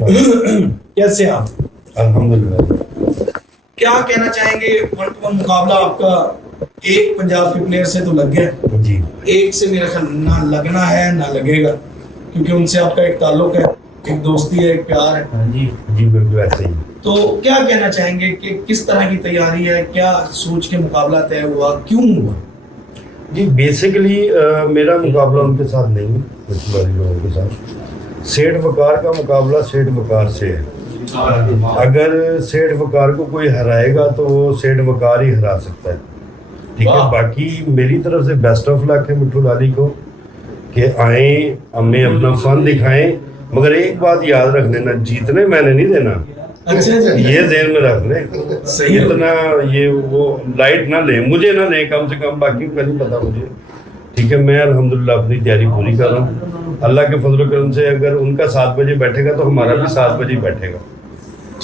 कैसे आप? अल्हम्दुलिल्लाह। क्या कहना चाहेंगे, 1-1 मुकाबला आपका एक पंजाब के प्लेयर से तो लग गया, जी एक से मेरा ख्याल ना लगना है ना लगेगा, क्योंकि उनसे आपका एक ताल्लुक है, एक दोस्ती है, एक प्यार है। जी जी बिल्कुल ऐसे ही। तो क्या कहना चाहेंगे कि किस तरह की तैयारी है, क्या सोच के मुकाबला तय हुआ, क्यों हुआ? जी बेसिकली मेरा मुकाबला उनके साथ नहीं है, मिसबारी लोगों के साथ। सेठ वकार का मुकाबला सेठ वकार से है। अगर सेठ वकार को कोई हराएगा तो वो सेठ वकार ही हरा सकता है, ठीक है। बाकी मेरी तरफ से बेस्ट ऑफ लक है मिट्ठू लाली को कि आए, हमें अपना फन दिखाएं, मगर एक बात याद रख लेना, जीतने मैंने नहीं देना। अच्छा ये ज़हन में रख ले। सही है। इतना ये वो लाइट ना ले, मुझे ना ले कम से कम, बाकी का नहीं पता मुझे, ठीक है। मैं अल्हम्दुलिल्लाह अपनी तैयारी पूरी कर रहा हूँ। अल्लाह के फजल करम से अगर उनका 7 बजे बैठेगा तो हमारा भी 7 बजे बैठेगा।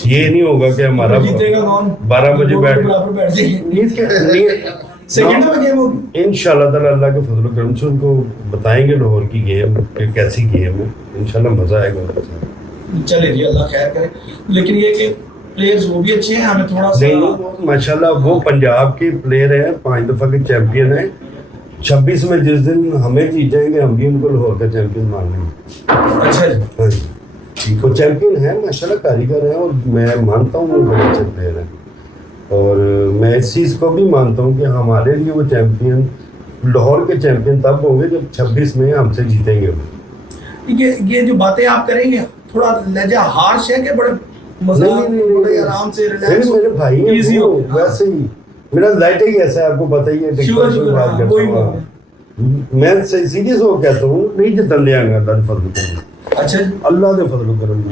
ये नहीं होगा कि हमारा जीतेगा कौन? 12 बजे बराबर बैठ जाएंगे। सेकंड में गेम होगी इंशाल्लाह ताला। अल्लाह के फजल करम से उनको बताएंगे लाहौर की गेम कि कैसी गेम है, इंशाल्लाह मज़ा आएगा उनके साथ। चले जी, अल्लाह खैर करे। लेकिन ये कि प्लेयर्स वो भी अच्छे हैं, हमें थोड़ा सा नहीं माशाल्लाह वो पंजाब के प्लेयर हैं, 5 दफ़ा के चैंपियन हैं। 26 में जिस दिन हमें जीत जाएंगे हम भी उनको लाहौर का चैंपियन मान लेंगे। अच्छा जी। हाँ जी, वो चैंपियन है माशाल्लाह, कारीगर हैं, और मैं मानता हूँ वो बड़े अच्छे प्लेयर हैं। और मैं इस चीज़ को भी मानता हूँ कि हमारे लिए वो चैंपियन, लाहौर के चैंपियन तब होंगे जब 26 में हमसे जीतेंगे वो। ये जो बातें आप करेंगे थोड़ा लहजा हार्श है कि बड़े मजाक बड़े आराम से रिलैक्स मेरे भाई हैं इजी हो? वैसे ही मेरा लाइट ही ऐसा है, आपको पता ही है। शुगर शुगर बात हाँ, करता वही हूँ। बात। मैं सीरियस हो कहता हूँ, नहीं जितन दियांगा अल्लाह के फजल करम। अच्छा जी। अल्लाह के फजल करम।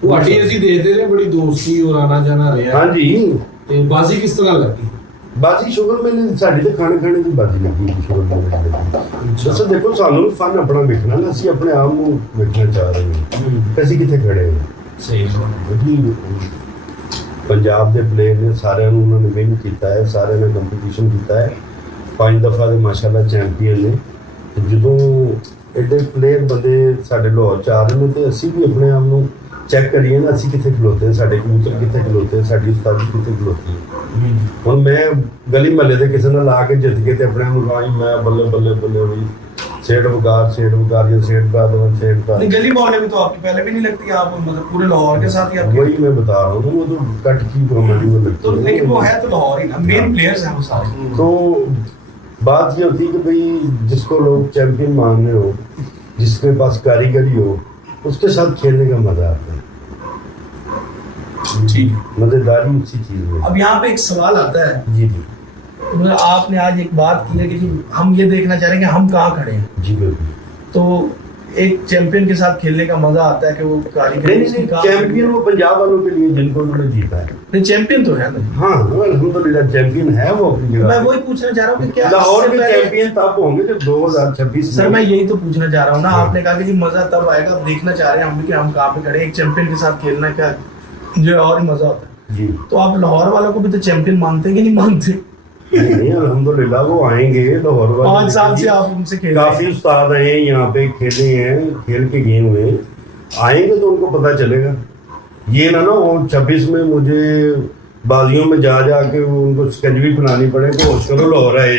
ਤੁਹਾਡੀ ਅਸੀਂ ਦੇਖਦੇ ਰਹੇ ਬੜੀ ਦੋਸਤੀ ਔਰ ਆਣਾ ਜਾਣਾ ਰਿਹਾ। हाँ जी, ਤੇ ਬਾਜ਼ੀ ਕਿਸ ਤਰ੍ਹਾਂ ਲੱਗੀ? ਬਾਜੀ ਸ਼ੁਗਰ ਮੇਲੇ ਸਾਡੀ ਤੇ ਖਾਣੇ ਦੀ ਬਾਜੀ ਲੱਗੀ ਸ਼ੁਗਰ ਮੇਲੇ। ਸੋ ਦੇਖੋ ਸਾਨੂੰ ਫਨ ਆਪਣਾ ਵੇਖਣਾ ਨਾ, ਅਸੀਂ ਆਪਣੇ ਆਪ ਨੂੰ ਵੇਖਣਾ ਚਾਹ ਰਹੇ ਹਾਂ, ਅਸੀਂ ਕਿੱਥੇ ਖੜੇ ਹਾਂ। ਸਹੀ ਵਧੀਆ ਪੰਜਾਬ ਦੇ ਪਲੇਅਰ ਨੇ, ਸਾਰਿਆਂ ਨੂੰ ਉਹਨਾਂ ਨੇ ਵਿਨ ਕੀਤਾ ਹੈ, ਸਾਰਿਆਂ ਨੇ ਕੰਪੀਟੀਸ਼ਨ ਕੀਤਾ ਹੈ, 5 ਦਫਾ ਦੇ ਮਾਸ਼ਾਅੱਲਾ ਚੈਂਪੀਅਨ ਨੇ। ਤੇ ਜਦੋਂ ਐਡੇ ਪਲੇਅਰ ਬੰਦੇ ਸਾਡੇ ਲਾਹੌਰ ਚ ਆ ਰਹੇ ਨੇ ਤੇ ਅਸੀਂ ਵੀ ਆਪਣੇ ਆਪ ਨੂੰ ਚੈੱਕ ਕਰੀਏ ਨਾ, ਅਸੀਂ ਕਿੱਥੇ ਖਲੋਤੇ ਹਾਂ, ਸਾਡੇ ਕਬੂਤਰ ਕਿੱਥੇ ਖਲੋਤੇ हैं, ਸਾਡੀ ਉਸਤਾਦੀ ਕਿੱਥੇ ਖਲੋਤੀ ਹੈ। ਹੁਣ ਮੈਂ ਗਲੀ ਮਹੱਲੇ ਦੇ ਕਿਸੇ ਨਾਲ ਲਾ ਕੇ ਜਿੱਤ ਕੇ ਤੇ ਆਪਣੇ ਆਪ ਨੂੰ ਕਹਾਂ ਮੈਂ ਬੱਲੇ ਬੱਲੇ ਬੱਲੇ ਹੋਈ सेठ वकार या सेठ का नहीं, गली मोहल्ले में तो आपकी पहले भी नहीं लगती, आप मतलब पूरे लाहौर के साथ ही आपके वही मैं बता रहा हूँ, वो तो कट की कॉमेडी में लगती तो, है। लेकिन वो है तो लाहौर ही ना, मेन प्लेयर्स हैं वो सारे। तो बात ये होती है कि भाई जिसको लोग चैंपियन मान रहे हो, जिसके पास कारीगरी हो, उसके साथ खेलने का मजा आता है। ठीक है, मजेदारी उसी चीज में। अब यहाँ पे एक सवाल आता है, जी जी मतलब आपने आज एक बात की है कि जी हम ये देखना चाह रहे हैं कि हम कहाँ खड़े हैं। जी बिल्कुल। तो एक चैंपियन के साथ खेलने का मजा आता है कि वो कारीगरी उसकी काम- चैंपियन वो पंजाब वालों के लिए जिनको उन्होंने जीता है। नहीं, चैंपियन तो है ना। हाँ अल्हम्दुलिल्लाह चैंपियन है वो अपनी मैं जगह। वही पूछना चाह रहा हूँ कि क्या लाहौर इससे के पहले- चैंपियन तब होंगे जब 2026 सर मैं यही तो पूछना चाह रहा हूँ ना, हाँ। आपने कहा कि जी मजा तब आएगा, अब देखना चाह रहे हैं हम भी कि हम कहाँ पे खड़े हैं। एक चैंपियन के साथ खेलना क्या जो और ही मजा होता है। जी तो आप लाहौर वालों को भी तो चैंपियन मानते हैं कि नहीं मानते? नहीं अल्हम्दुलिल्लाह वो आएंगे लाहौर वाले। 5 साल से आप उनसे खेल रहे काफी हैं। उस्ताद आए हैं यहाँ पे, खेले हैं, खेल के गए हुए हैं, आएंगे तो उनको पता चलेगा। ये ना वो 26 में मुझे बाजियों में जा के वो उनको स्केजवी बनानी पड़े तो होश करो लाहौर आए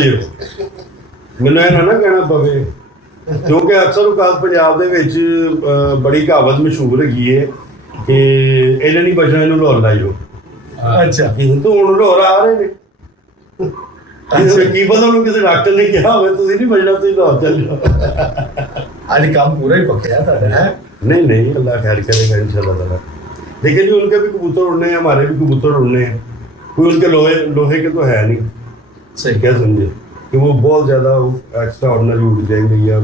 जी ਮੈਨੂੰ ਇਹ ਨਾ ਕਹਿਣਾ ਪਵੇ, ਕਿਉਂਕਿ ਅਕਸਰ ਔਕਾਤ ਪੰਜਾਬ ਦੇ ਵਿੱਚ ਬੜੀ ਕਹਾਵਤ ਮਸ਼ਹੂਰ ਹੈਗੀ ਹੈ ਕਿ ਇਹਨੇ ਨਹੀਂ ਬਚਣਾ, ਇਹਨੂੰ ਲਾਹੌਰ ਲਾਈਓ। अच्छा ਹਿੰਦੂ ਹੁਣ ਲਾਹੌਰ ਆ ਰਹੇ ਨੇ। ਅੱਛਾ ਕੀ ਪਤਾ ਉਹਨੂੰ ਕਿਸੇ ਡਾਕਟਰ ਨੇ ਕਿਹਾ ਹੋਵੇ ਤੁਸੀਂ ਨਹੀਂ ਬਚਣਾ, ਤੁਸੀਂ ਲਾਹੌਰ ਚੱਲ ਜਾਓ। आज काम पूरा ही पकड़ा था है। नहीं नहीं अल्लाह खैर करेगा इंशाल्लाह ताला। देखिए जी उनके भी कबूतर उड़ने हैं, हमारे भी कबूतर उड़ने हैं, कोई उनके लोहे के तो है नहीं। सही क्या समझे कि वो बहुत ज़्यादा एक्स्ट्रा ऑर्डनरी उड़ जाएंगे। या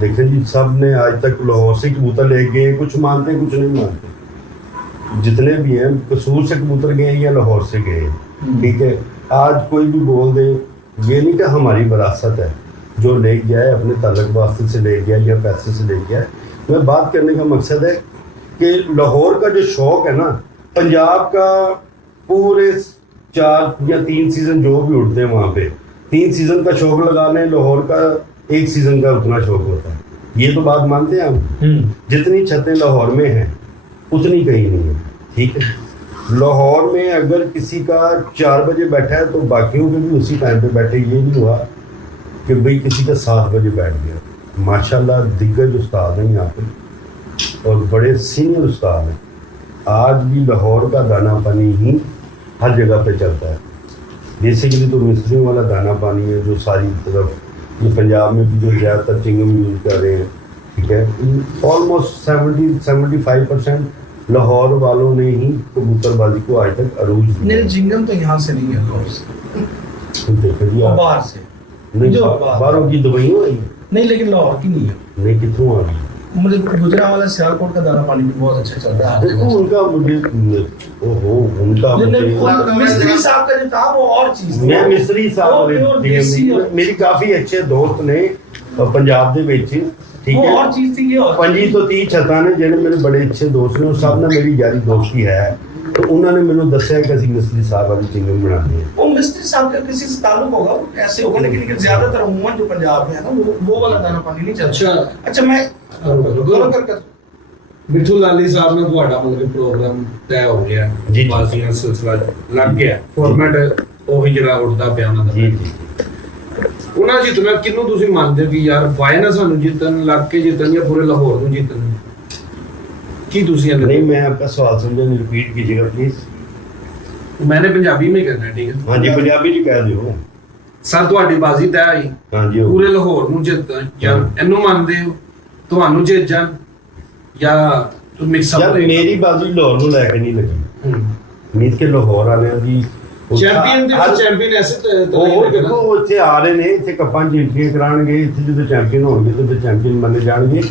देखें जी सब ने आज तक लाहौर से कबूतर ले गए, कुछ मानते कुछ नहीं मानते, जितने भी हैं कसूर से कबूतर गए या लाहौर से गए, ठीक है। आज कोई भी बोल दे, ये नहीं कि हमारी विरासत है, जो ले गया है अपने ताल्लुक वास्ते से ले गया या पैसे से ले गया है। मैं बात करने का मकसद है कि लाहौर का जो शौक़ है ना, पंजाब का पूरे 4 या 3 सीज़न जो भी उड़ते हैं वहाँ पे 3 सीज़न का शौक़ लगा लें, लाहौर का 1 सीज़न का उतना शौक़ होता है। ये तो बात मानते हैं आप? जितनी छतें लाहौर में हैं उतनी कहीं नहीं है, ठीक है। लाहौर में अगर किसी का 4 बजे बैठा है तो बाकियों के भी उसी टाइम पे बैठे। ये नहीं हुआ कि भाई किसी का 7 बजे बैठ गया। माशाल्लाह दिग्गज उस्ताद हैं यहाँ पे और बड़े सीनियर उस्ताद हैं। आज भी लाहौर का दाना पानी ही हर जगह पे चलता है। बेसिकली तो मिस्त्रियों वाला दाना पानी है जो सारी तरफ, ये पंजाब में भी जो ज़्यादातर चिंगम यूज़ कर रहे हैं, ठीक है। ऑलमोस्ट 70-75% लाहौर वालों ने ही कबूतरबाजी को आज तक अरूज दिया। नहीं, जिंगम तो यहाँ से नहीं है, लाहौर से, देखो जी आप, बाहर से नहीं जो बाहरों की दवाइयों आई नहीं, लेकिन लाहौर की नहीं है। नहीं, कितों आ गई? मुझे गुजरावाला सियालकोट का दाना पानी भी बहुत अच्छा चल रहा है। देखो उनका मुझे, ओहो उनका मुझे, मिस्त्री साहब का जो था वो और चीज थी। मैं मिस्त्री साहब वो pure देसी वाले और- मेरी काफी अच्छे दोस्त ने पंजाब ਦੇ ਵਿੱਚ, ठीक वो है। और चीज थी, ये और 25 ਤੋਂ 30 ਛੱਤਾਂ ਨੇ ਜਿਹੜੇ ਮੇਰੇ ਬੜੇ ਅੱਛੇ ਦੋਸਤ ਨੇ, ਉਹ ਸਭ ਨਾਲ ਮੇਰੀ ਯਾਰੀ ਦੋਸਤੀ ਹੈ। तो उन्होंने मैंने दसिया कि ਅਸੀਂ मिस्त्री साहब वाली चिंगम बनाते हैं। वो मिस्त्री साहब का किसी से ताल्लुक होगा, वो ऐसे होगा, लेकिन ज्यादातर अमूमन जो पंजाब में है ना वो वाला दाना पानी नहीं चलता। अच्छा मैं ਗੁਰੂ ਮਿੱਠੂ ਲਾਲੀ ਸਾਹਿਬ ਨਾਲ ਤੁਹਾਡਾ ਮਤਲਬ ਪ੍ਰੋਗਰਾਮ ਤੈਅ ਹੋ ਗਿਆ ਜੀ। ਬਾਜ਼ੀਆਂ ਸਿਲਸਿਲਾ ਲੱਗ ਗਿਆ, ਫਾਰਮੈਟ ਉਹੀ ਜਿਹੜਾ ਉੱਡਦਾ ਪਿਆ ਉਹਨਾਂ ਦਾ। जी जी ਉਹਨਾਂ ਜਿੱਤਣਾ ਕਿਹਨੂੰ ਤੁਸੀਂ ਮੰਨਦੇ ਹੋ ਕਿ ਯਾਰ ਵਾਏ ਨਾ ਸਾਨੂੰ ਜਿੱਤਣ, ਲੱਗ ਕੇ ਜਿੱਤਣ ਜਾਂ ਪੂਰੇ ਲਾਹੌਰ ਨੂੰ ਜਿੱਤਣ? ਕੀ ਤੁਸੀਂ नहीं, मैं आपका सवाल समझा नहीं, रिपीट कीजिएगा प्लीज। मैंने पंजाबी में करना है, ठीक है? हाँ जी, पंजाबी जी कह दो। ਸਰ ਤੁਹਾਡੀ ਬਾਜ਼ੀ ਤੈਅ ਆਈ, हाँ जी ਪੂਰੇ ਲਾਹੌਰ ਨੂੰ ਜਿੱਤਣ ਜਾਂ ਇਹਨੂੰ ਮੰਨਦੇ ਹੋ ਤੁਹਾਨੂੰ ਜਿੱਤ ਜਾਣ ਜਾਂ ਮਿਕਸ ਅਪ? यार मेरी बाजी लाहौर ਨੂੰ ਲੈ ਕੇ ਨਹੀਂ ਲੱਗੀ। ਉਮੀਦ ਕਿ ਲਾਹੌਰ ਵਾਲਿਆਂ ਦੀ ਚੈਂਪੀਅਨ ਦੇ ਹਰ- ਚੈਂਪੀਅਨ ਐਸੇ ਉਹ ਦੇਖੋ ਉਹ ਇੱਥੇ ਆ ਰਹੇ ਨੇ, ਇੱਥੇ ਕੱਪਾਂ ਜਿੱਤੀਆਂ ਕਰਾਣਗੇ। ਇੱਥੇ ਜਦੋਂ ਚੈਂਪੀਅਨ ਹੋਣਗੇ ਤਾਂ ਫਿਰ ਚੈਂਪੀਅਨ ਮੰਨੇ ਜਾਣਗੇ।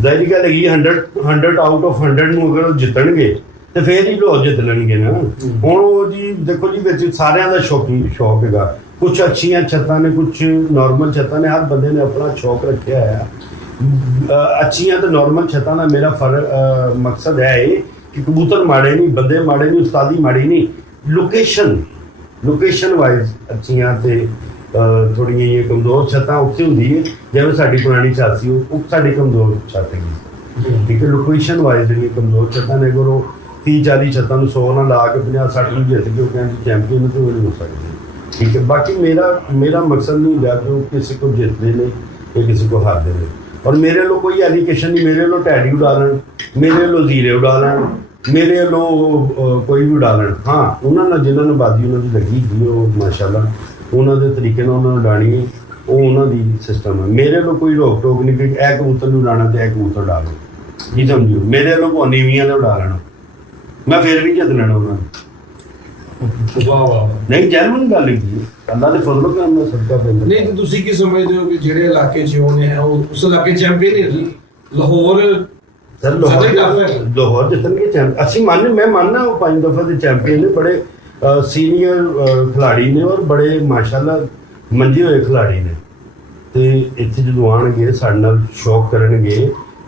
ਜ਼ਾਹਿਰ ਗੱਲ ਹੈਗੀ 100 ਆਊਟ ਆਫ 100 ਨੂੰ ਅਗਰ ਉਹ ਜਿੱਤਣਗੇ ਤੇ ਫੇਰ ਹੀ ਲਾਹੌਰ ਜਿੱਤ ਲੈਣਗੇ ਨਾ। ਹੁਣ ਉਹ ਜੀ ਦੇਖੋ ਜੀ ਵਿੱਚ ਸਾਰਿਆਂ ਦਾ ਸ਼ੌਕ ਹੈਗਾ। ਕੁਝ ਅੱਛੀਆਂ ਛੱਤਾਂ ਨੇ, ਕੁਝ ਨਾਰਮਲ ਛੱਤਾਂ ਨੇ। ਹਰ ਬੰਦੇ ਨੇ ਆਪਣਾ ਸ਼ੌਕ ਰੱਖਿਆ ਹੈ। ਅੱਛੀਆਂ ਤੇ ਨਾਰਮਲ ਛੱਤਾਂ ਦਾ ਮੇਰਾ ਮਕਸਦ ਹੈ ਇਹ ਕਿ ਕਬੂਤਰ ਮਾੜੇ ਨਹੀਂ, ਬੰਦੇ ਮਾੜੇ ਨਹੀਂ, ਉਸਤਾਦੀ ਮਾੜੀ ਨਹੀਂ। ਲੋਕੇਸ਼ਨ ਵਾਈਜ਼ ਅੱਛੀਆਂ ਤੇ ਥੋੜੀਆਂ ਜਿਹੀਆਂ ਕਮਜ਼ੋਰ ਛੱਤਾਂ ਉੱਥੇ ਹੁੰਦੀ ਹੈ, ਜਿਵੇਂ ਸਾਡੀ ਪੁਰਾਣੀ ਛੱਤ ਸੀ ਉਹ ਸਾਡੀ ਕਮਜ਼ੋਰ ਛੱਤ ਹੈਗੀ, ਠੀਕ ਹੈ। ਲੋਕੇਸ਼ਨ ਵਾਈਜ਼ ਜਿਹੜੀਆਂ ਕਮਜ਼ੋਰ ਛੱਤਾਂ ਨੇ, ਅਗਰ ਉਹ 30-40 ਛੱਤਾਂ ਨੂੰ 100 ਨਾਲ ਲਾ ਕੇ 50-60 ਨੂੰ ਜਿੱਤ ਕੇ ਉਹ ਕਹਿੰਦੇ ਚੈਂਪੀਅਨ तो वो नहीं हो सकते, ठीक है। बाकी मेरा मकसद नहीं होगा कि वो किसी को जीतने ले या किसी को हार देने। और मेरे लो कोई एलिगेशन नहीं, मेरे लो टैडी उड़ालन, मेरे लो जीरे उड़ालन, मेरे लो कोई भी उड़ालन। हाँ उन्होंने जिन्होंने बाजी उन्होंने लगी थी वो माशाल्लाह उन्होंने तरीके ਨਾਲ उन्होंने उड़ानी है, वो उन्होंने सिस्टम है। मेरे लो कोई रोक टोक नहीं कि ए कबूतर उड़ाना तो ए कबूतर उड़ा लो, जी समझो। मेरे लो को नीवियां ने उड़ा लेना, मैं फिर भी जित लेना उन्होंने। ਵਾਹ ਵਾਹ। नहीं जैनवन गल है, अल्लाह ने फजल करम में सबका पैंदा। ਨਹੀਂ ਤੇ ਤੁਸੀਂ ਕੀ ਸਮਝਦੇ ਹੋ ਕਿ ਜਿਹੜੇ ਇਲਾਕੇ 'ਚ ਉਹਨੇ ਹੈ ਉਹ ਉਸ ਇਲਾਕੇ ਚੈਂਪੀਅਨ ਹੀ ਲਾਹੌਰ सर लाहौर जितन के चैंप असि मानने, मैं मानना वो 5 दफा के चैंपियन ने, बड़े सीनियर खिलाड़ी ने और बड़े माशाल्लाह मंजे हुए खिलाड़ी ने। ਤੇ ਇੱਥੇ ਜਦੋਂ ਆਣਗੇ ਸਾਡੇ ਨਾਲ ਸ਼ੌਕ ਕਰਨਗੇ,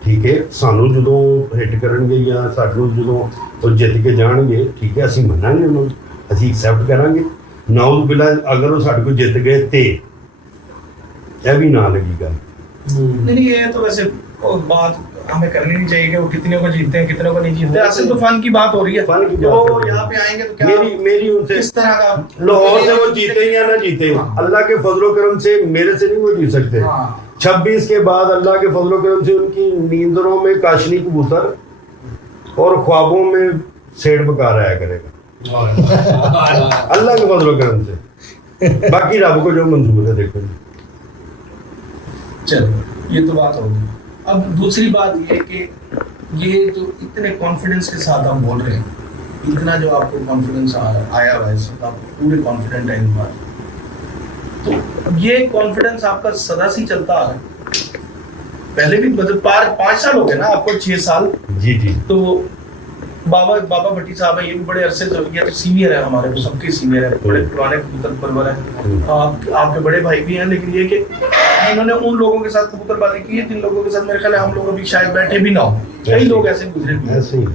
ਠੀਕ ਹੈ। ਸਾਨੂੰ ਜਦੋਂ ਹਿੱਟ ਕਰਨਗੇ ਜਾਂ ਸਾਨੂੰ ਜਦੋਂ ਉਹ ਜਿੱਤ ਕੇ ਜਾਣਗੇ, ਠੀਕ ਹੈ, ਅਸੀਂ ਮੰਨਾਂਗੇ ਉਹਨਾਂ ਨੂੰ, ਅਸੀਂ ਐਕਸੈਪਟ ਕਰਾਂਗੇ। ਨਾਉ ਬਿਲਾ ਅਗਰ ਉਹ ਸਾਡੇ ਕੋਲ ਜਿੱਤ ਗਏ ਤੇ ਇਹ ਵੀ ਨਾ ਲੱਗੀ ਗੱਲ। नहीं ये तो वैसे वो बात हमें करनी नहीं चाहिए कि वो कितने को जीतते हैं कितने को नहीं जीतते। असल तो फन की बात हो रही है। फन की तो बात हो रही है। यहाँ पे आएंगे तो क्या मेरी उनसे किस तरह का लाहौर से वो जीते या ना जीते, अल्लाह के फजलो करम से मेरे से नहीं वो जीत सकते। हाँ। 26 के बाद अल्लाह के फजलो करम से उनकी नींदरों में काशनी कबूतर और ख्वाबों में सेठ बका रहा करेगा अल्लाह के फजलो करम से। बाकी रब को जो मंजूर है देखो। चलो ये तो बात होगी। अब दूसरी बात ये कि ये जो इतने कॉन्फिडेंस के साथ आप बोल रहे हैं, इतना जो आपको कॉन्फिडेंस आया हुआ है, इसमें आप पूरे कॉन्फिडेंट हैं इस बार, तो ये कॉन्फिडेंस आपका सदा से ही चलता आ रहा है? पहले भी मतलब 5 साल हो गए ना आपको, 6 साल। जी जी। तो बाबा भट्टी साहब है, ये भी बड़े अरसे से, ये तो सीनियर है हमारे, तो सबके सीनियर है, बड़े पुराने कबूतर परवर है। आपके बड़े भाई भी हैं, लेकिन ये कि इन्होंने उन लोगों के साथ कबूतरबाजी की है जिन लोगों के साथ मेरे ख्याल है हम लोग अभी शायद बैठे भी ना हो, कई लोग ऐसे गुजरे भी हैं। ऐसे ही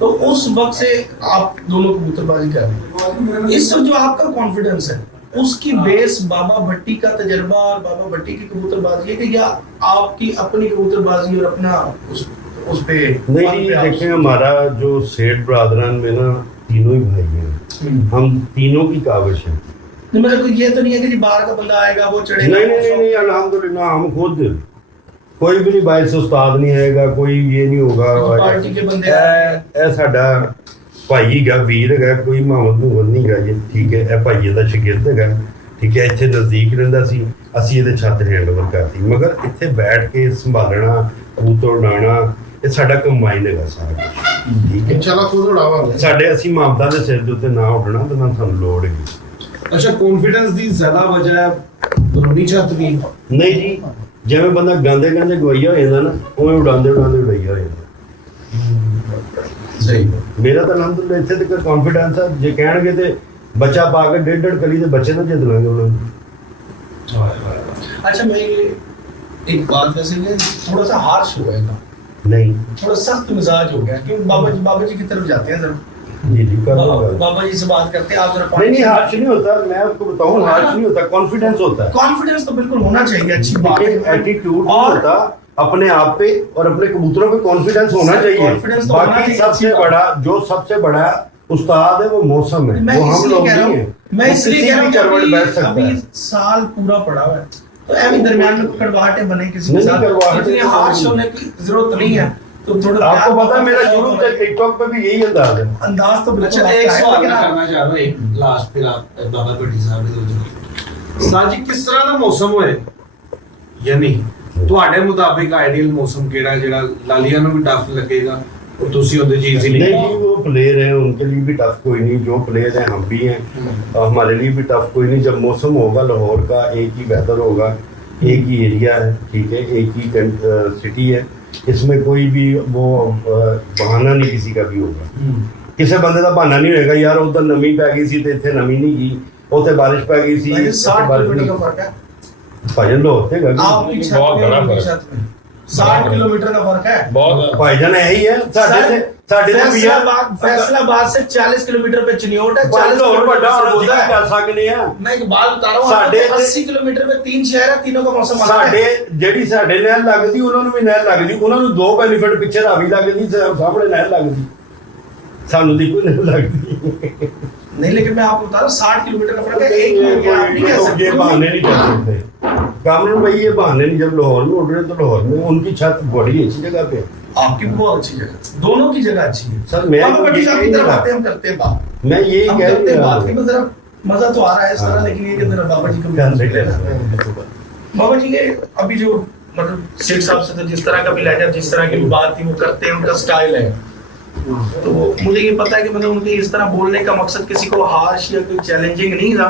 तो उस वक्त से आप दोनों कबूतरबाजी कर रहे हैं। इस जो आपका कॉन्फिडेंस है उसकी बेस बाबा भट्टी का तजर्बा और बाबा भट्टी की कबूतरबाजी है कि या आपकी अपनी कबूतरबाजी और अपना उस पे नहीं जी, देखिए हमारा जो सेठ ब्रादरान में ना तीनों ही भाई हैं, हम तीनों की काविश है। नहीं, मतलब ये तो नहीं है कि जी बाहर का बंदा आएगा वो चढ़ेगा। नहीं, अल्हम्दुलिल्लाह हम खुद, कोई भी नहीं बाहर से उस्ताद नहीं आएगा, कोई ये नहीं होगा पार्टी के बंदे ਇਹ ਸਾਡਾ ਭਾਈ ਹੈਗਾ, ਵੀਰ ਹੈਗਾ, ਕੋਈ ਮੁਹੰਮਦ ਨਹੀਂ ਹੈਗਾ ਜੀ, ਠੀਕ ਹੈ। ਇਹ ਭਾਈ ਦਾ ਸ਼ਾਗਿਰਦ ਹੈਗਾ, ਠੀਕ ਹੈ। ਇੱਥੇ ਨਜ਼ਦੀਕ ਰਹਿੰਦਾ ਸੀ, ਅਸੀਂ ਇਹਦੇ ਛੱਤ ਹੈਂਡਓਵਰ ਕਰਤੀ, ਮਗਰ ਇੱਥੇ ਬੈਠ ਕੇ ਸੰਭਾਲਣਾ, ਕਬੂਤਰ ਉਡਾਉਣਾ, ਇਹ ਸਾਡਾ ਕੰਬਾਈਨ ਹੈਗਾ ਸਾਰਾ ਕੁਛ, ਠੀਕ ਹੈ। ਇਨਸ਼ਾਅੱਲਾ ਖੁਦ ਉਡਾਵਾਂਗੇ। ਸਾਡੇ ਅਸੀਂ ਮਾਮਦਾ ਦੇ ਸਿਰ ਦੇ ਉੱਤੇ ਨਾ ਉੱਡਣਾ ਤੇ ਨਾ ਸਾਨੂੰ ਲੋੜ ਹੈਗੀ। ਅੱਛਾ, ਕੌਨਫੀਡੈਂਸ ਦੀ ਜ਼ਿਆਦਾ ਵਜ੍ਹਾ ਹੈ ਕਾਨੂੰਨੀ ਛੱਤ ਦੀ? ਨਹੀਂ ਜੀ, ਜਿਵੇਂ ਬੰਦਾ ਗਾਉਂਦੇ ਗਾਉਂਦੇ ਗਵਾਈਆ ਹੋ ਜਾਂਦਾ ਨਾ, ਉਵੇਂ ਉਡਾਉਂਦੇ ਉਡਾਉਂਦੇ ਉਡਾਈਆ ਹੋ ਜਾਂਦਾ। ਸਹੀ ਮੇਰਾ ਤਾਂ ਅਲਹਮਦੁਲਿਲਾ ਇੱਥੇ ਤੱਕ ਕੌਨਫੀਡੈਂਸ ਹੈ, ਜੇ ਕਹਿਣਗੇ ਤੇ ਬੱਚਾ ਪਾ ਕੇ 1.5 ਕਲੀ ਦੇ ਬੱਚੇ ਨੂੰ ਜਿੱਤ ਲਾਂਗੇ ਉਹਨਾਂ ਨੂੰ। अच्छा, मैं ये एक बात वैसे ये थोड़ा सा हार्श हो गया था, नहीं थोड़ा सख्त मिजाज हो गया, क्योंकि बाबा जी की तरफ जाते हैं जरा, जी जी कर लो बात। बाबा जी से बात करते हैं आप जरा। नहीं हार्श नहीं होता, मैं आपको बताऊं, हार्श नहीं होता, कॉन्फिडेंस होता है। कॉन्फिडेंस तो बिल्कुल होना चाहिए, अच्छी बात है। एटीट्यूड नहीं और होता, अपने आप पे और अपने कबूतरों पे कॉन्फिडेंस होना चाहिए। confidence तो होना बाकी चाहिए, सबसे अच्छी बड़ा, जो सबसे बड़ा उस्ताद है वो मौसम है, मैं वो हम इसलिए लोग कह रहा नहीं हूँ, है। मैं वो इसलिए किसी कह भी रहा करवट हूँ बैठ सकता अभी है। साल पूरा पड़ा हुआ है, तो अभी दरमियान में कड़वाहटें बने किसी के नहीं, साथ, कड़वाहटें इतने तो हार्श नहीं। होने की जरूरत नहीं है। तो थोड़ा आपको प्यार पता है मेरा मोहब्बत शुरू से टिकटॉक पे भी यही अंदाज है। अंदाज तो बिल्कुल अच्छा, आपका एक है, सवाल लेकिन मैं आप- करना चाह रहा हूँ, एक लास्ट, फिर आप बाबा भट्टी साहब ने दो ਸਾਜੀ ਕਿਸ ਤਰ੍ਹਾਂ ਦਾ ਮੌਸਮ ਹੋਏ, ਯਾਨੀ ਤੁਹਾਡੇ ਮੁਤਾਬਿਕ ਆਈਡੀਅਲ ਮੌਸਮ ਕਿਹੜਾ ਜਿਹੜਾ ਲਾਲੀਆ ਨੂੰ ਵੀ ਟਫ ਲੱਗੇਗਾ और ਤੁਸੀਂ ਉਹਦੇ ਚੀਜ਼ ਹੀ नहीं नहीं जी, वो प्लेयर हैं, उनके लिए भी टफ कोई नहीं, जो प्लेयर हैं हम भी हैं, और हमारे लिए भी टफ कोई नहीं। जब मौसम होगा लाहौर का, एक ही वेदर होगा, एक ही एरिया है, ठीक है, एक ही सिटी है, इसमें कोई भी वो बहाना नहीं किसी का भी होगा। ਕਿਸੇ ਬੰਦੇ ਦਾ ਬਹਾਨਾ ਨਹੀਂ ਹੋਏਗਾ, ਯਾਰ ਉਧਰ ਨਮੀ ਪੈ ਗਈ ਸੀ ਤੇ ਇੱਥੇ ਨਮੀ ਨਹੀਂ ਗਈ, ਉੱਥੇ ਬਾਰਿਸ਼ ਪੈ ਗਈ ਸੀ, भाई, ਇੱਥੇ 60 ਬਾਰਿਸ਼ किलोमीटर नहीं। का फर्क है ਭਾਈਜਾਨ ਲਾਹੌਰ ਤੇ ਗੱਲ आपकी छत बहुत में बड़ा और उनकी फर्क। छत में, 60 किलोमीटर का फर्क है। बहुत ਭਾਈਜਾਨ ਇਹੀ ਹੈ ਸਾਡੇ ਤੇ ਵੀ फैसलाबाद से 40 किलोमीटर पे चिन्योट है, 40 ਹੋਰ ਵੱਡਾ किलोमीटर ਹੋਣਾ से ਸੀ ਕਰ ਸਕਦੇ ਆ। मैं एक बात बता रहा हूँ, साढ़े 80 किलोमीटर में 3 शहर है, तीनों का मौसम अलग ਸਾਡੇ है। ਜਿਹੜੀ ਸਾਡੇ ਨਹਿਰ ਲੱਗਦੀ ਉਹਨਾਂ ਨੂੰ ਵੀ ਨਹਿਰ ਲੱਗਦੀ, ਉਹਨਾਂ ਨੂੰ ਦੋ ਬੈਨੀਫਿਟ, ਪਿੱਛੇ ਰਾਵੀ ਲੱਗਦੀ, ਸਾਹਮਣੇ ਨਹਿਰ ਲੱਗਦੀ, ਸਾਨੂੰ ਦੀ ਕੋਈ ਨਹਿਰ ਲੱਗਦੀ। नहीं, लेकिन मैं आपको बता रहा हूँ 60 किलोमीटर का फर्क है, एक ही हो गया, आप नहीं कह सकते। ये बहाने नहीं कर सकते कामरान भाई, ये बहाने नहीं। जब लाहौर में उड़ रहे तो लाहौर में उनकी छत बड़ी अच्छी जगह पे है। आपकी भी बहुत अच्छी जगह, दोनों की जगह अच्छी है। सर, मैं बाबा भट्टी साहब की यही तरफ कह आते हैं, हम करते हैं बात, मैं यही हम कह करते हैं रहा बात की हूँ। मतलब मजा तो आ रहा है इस तरह, हाँ। लेकिन ये कि जरा बाबा जी को भी ध्यान कुछ से लेना कहना। है। बाबा जी के अभी जो मतलब शेख साहब से तो जिस तरह का भी लहजा, जिस तरह की भी बात थी वो करते हैं, उनका स्टाइल है। तो मुझे ये पता है कि मतलब उनके इस तरह बोलने का मकसद किसी को हार्श या कोई चैलेंजिंग नहीं था,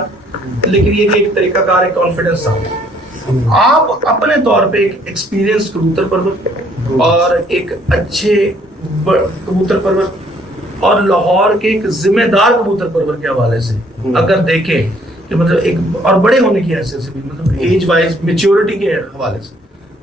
लेकिन ये कि एक तरीकाकार, एक कॉन्फिडेंस था। आप अपने तौर पे एक एक्सपीरियंस कबूतर परवर और एक अच्छे कबूतर परवर और लाहौर के एक जिम्मेदार कबूतर परवर के हवाले से अगर देखें कि मतलब एक और बड़े होने की हैसियत से भी, मतलब एज वाइज मेच्योरिटी के हवाले से,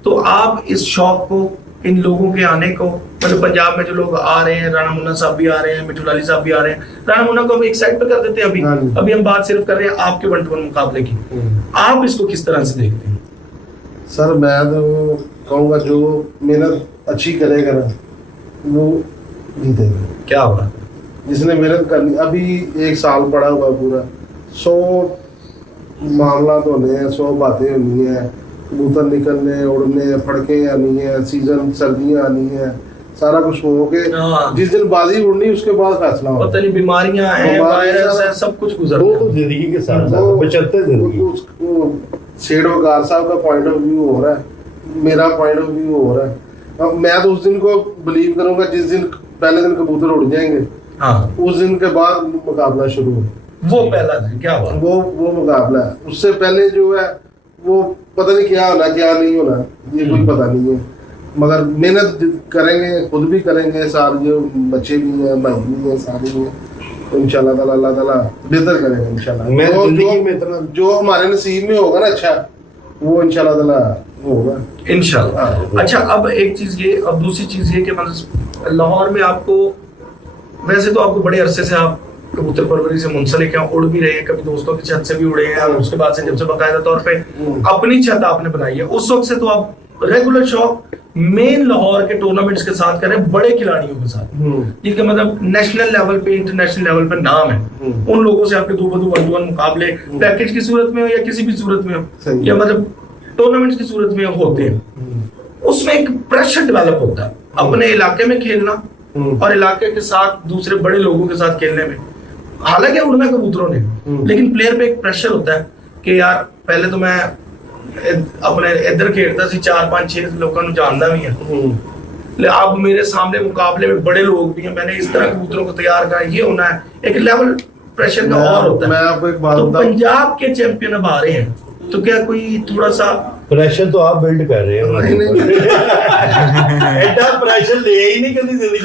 तो आप इस शौक को, इन लोगों के आने को, मतलब पंजाब में जो लोग आ रहे हैं, राणा मुन्ना साहब भी आ रहे हैं, मिठू लाली साहब भी आ रहे हैं, राणा मुन्ना को हम एक साइड पे कर देते हैं, अभी हम बात सिर्फ कर रहे हैं आपके 1-to-1 मुकाबले की, आप इसको किस तरह से देखते हैं? सर मैं तो कहूँगा जो मेहनत अच्छी करेगा ना वो जीतेगा। क्या बात, जिसने मेहनत कर ली, अभी 1 साल पड़ा हुआ पूरा, 100 मामला तो होने हैं, 100 बातें होनी है, कबूतर निकलने, उड़ने, फड़कें आनी है, सीजन सर्दियाँ आनी है, सारा कुछ हो के जिस दिन बाजी उड़नी उसके बाद फैसला होगा। पता नहीं बीमारियां हैं, वायरस है, सब कुछ गुजर वो तो जिंदगी के साथ साथ बचते जिंदगी। शेड वकार साहब का पॉइंट ऑफ व्यू हो रहा है, मेरा पॉइंट ऑफ व्यू हो रहा है। अब मैं तो उस दिन को बिलीव करूंगा जिस दिन पहले दिन कबूतर उड़ जाएंगे, हाँ, उस दिन के बाद मुकाबला शुरू हो, वो पहला दिन क्या बात, वो मुकाबला है। उससे पहले जो है वो पता नहीं क्या होना क्या नहीं होना, ये कोई पता नहीं है, मगर मेहनत करेंगे, खुद भी करेंगे, सारे जो बच्चे भी हैं, भाई भी हैं, सारे भी हैं, तो इंशाल्लाह ताला अल्लाह ताला बेहतर करेगा इंशाल्लाह। मैं जो जिंदगी में इतना जो हमारे नसीब में होगा ना अच्छा, वो इंशाल्लाह ताला होगा इंशाल्लाह। हाँ। अच्छा, अब एक चीज ये, अब दूसरी चीज ये कि मतलब लाहौर में आपको, वैसे तो आपको बड़े अरसे से आप कबूतर परवरी से मुंसलिक हैं, उड़ भी रहे हैं, कभी दोस्तों की छत से भी उड़े हैं, और उसके बाद से जब से बाकायदा तौर पे अपनी छत आपने बनाई है, उस वक्त से तो आप रेगुलर शौक मेन लाहौर के टूर्नामेंट्स के साथ करें, बड़े खिलाड़ियों के साथ, जिनका मतलब नेशनल लेवल पे इंटरनेशनल लेवल पे नाम है, उन लोगों से आपके दो बदू वन टू वन मुकाबले पैकेज की सूरत में हो या किसी भी सूरत में हो, या मतलब टूर्नामेंट्स की सूरत में होते हैं, उसमें एक प्रेशर डेवलप होता है अपने इलाके में खेलना और इलाके के साथ दूसरे बड़े लोगों के साथ खेलने में। हालांकि उड़ना कबूतरों ने, लेकिन प्लेयर पे एक प्रेशर होता है कि यार पहले तो मैं अपने इधर खेलता सी 4-5-6 लोगों को जानता भी है, अब मेरे सामने मुकाबले में बड़े लोग भी हैं, मैंने इस तरह कबूतरों को तैयार करा, ये होना है, एक लेवल प्रेशर का और होता है। मैं आपको एक बात तो बताऊं, पंजाब के चैंपियन अब आ रहे हैं, तो क्या कोई थोड़ा सा प्रेशर तो आप बिल्ड कर रहे हो, एडा प्रेशर ले ही नहीं कभी जिंदगी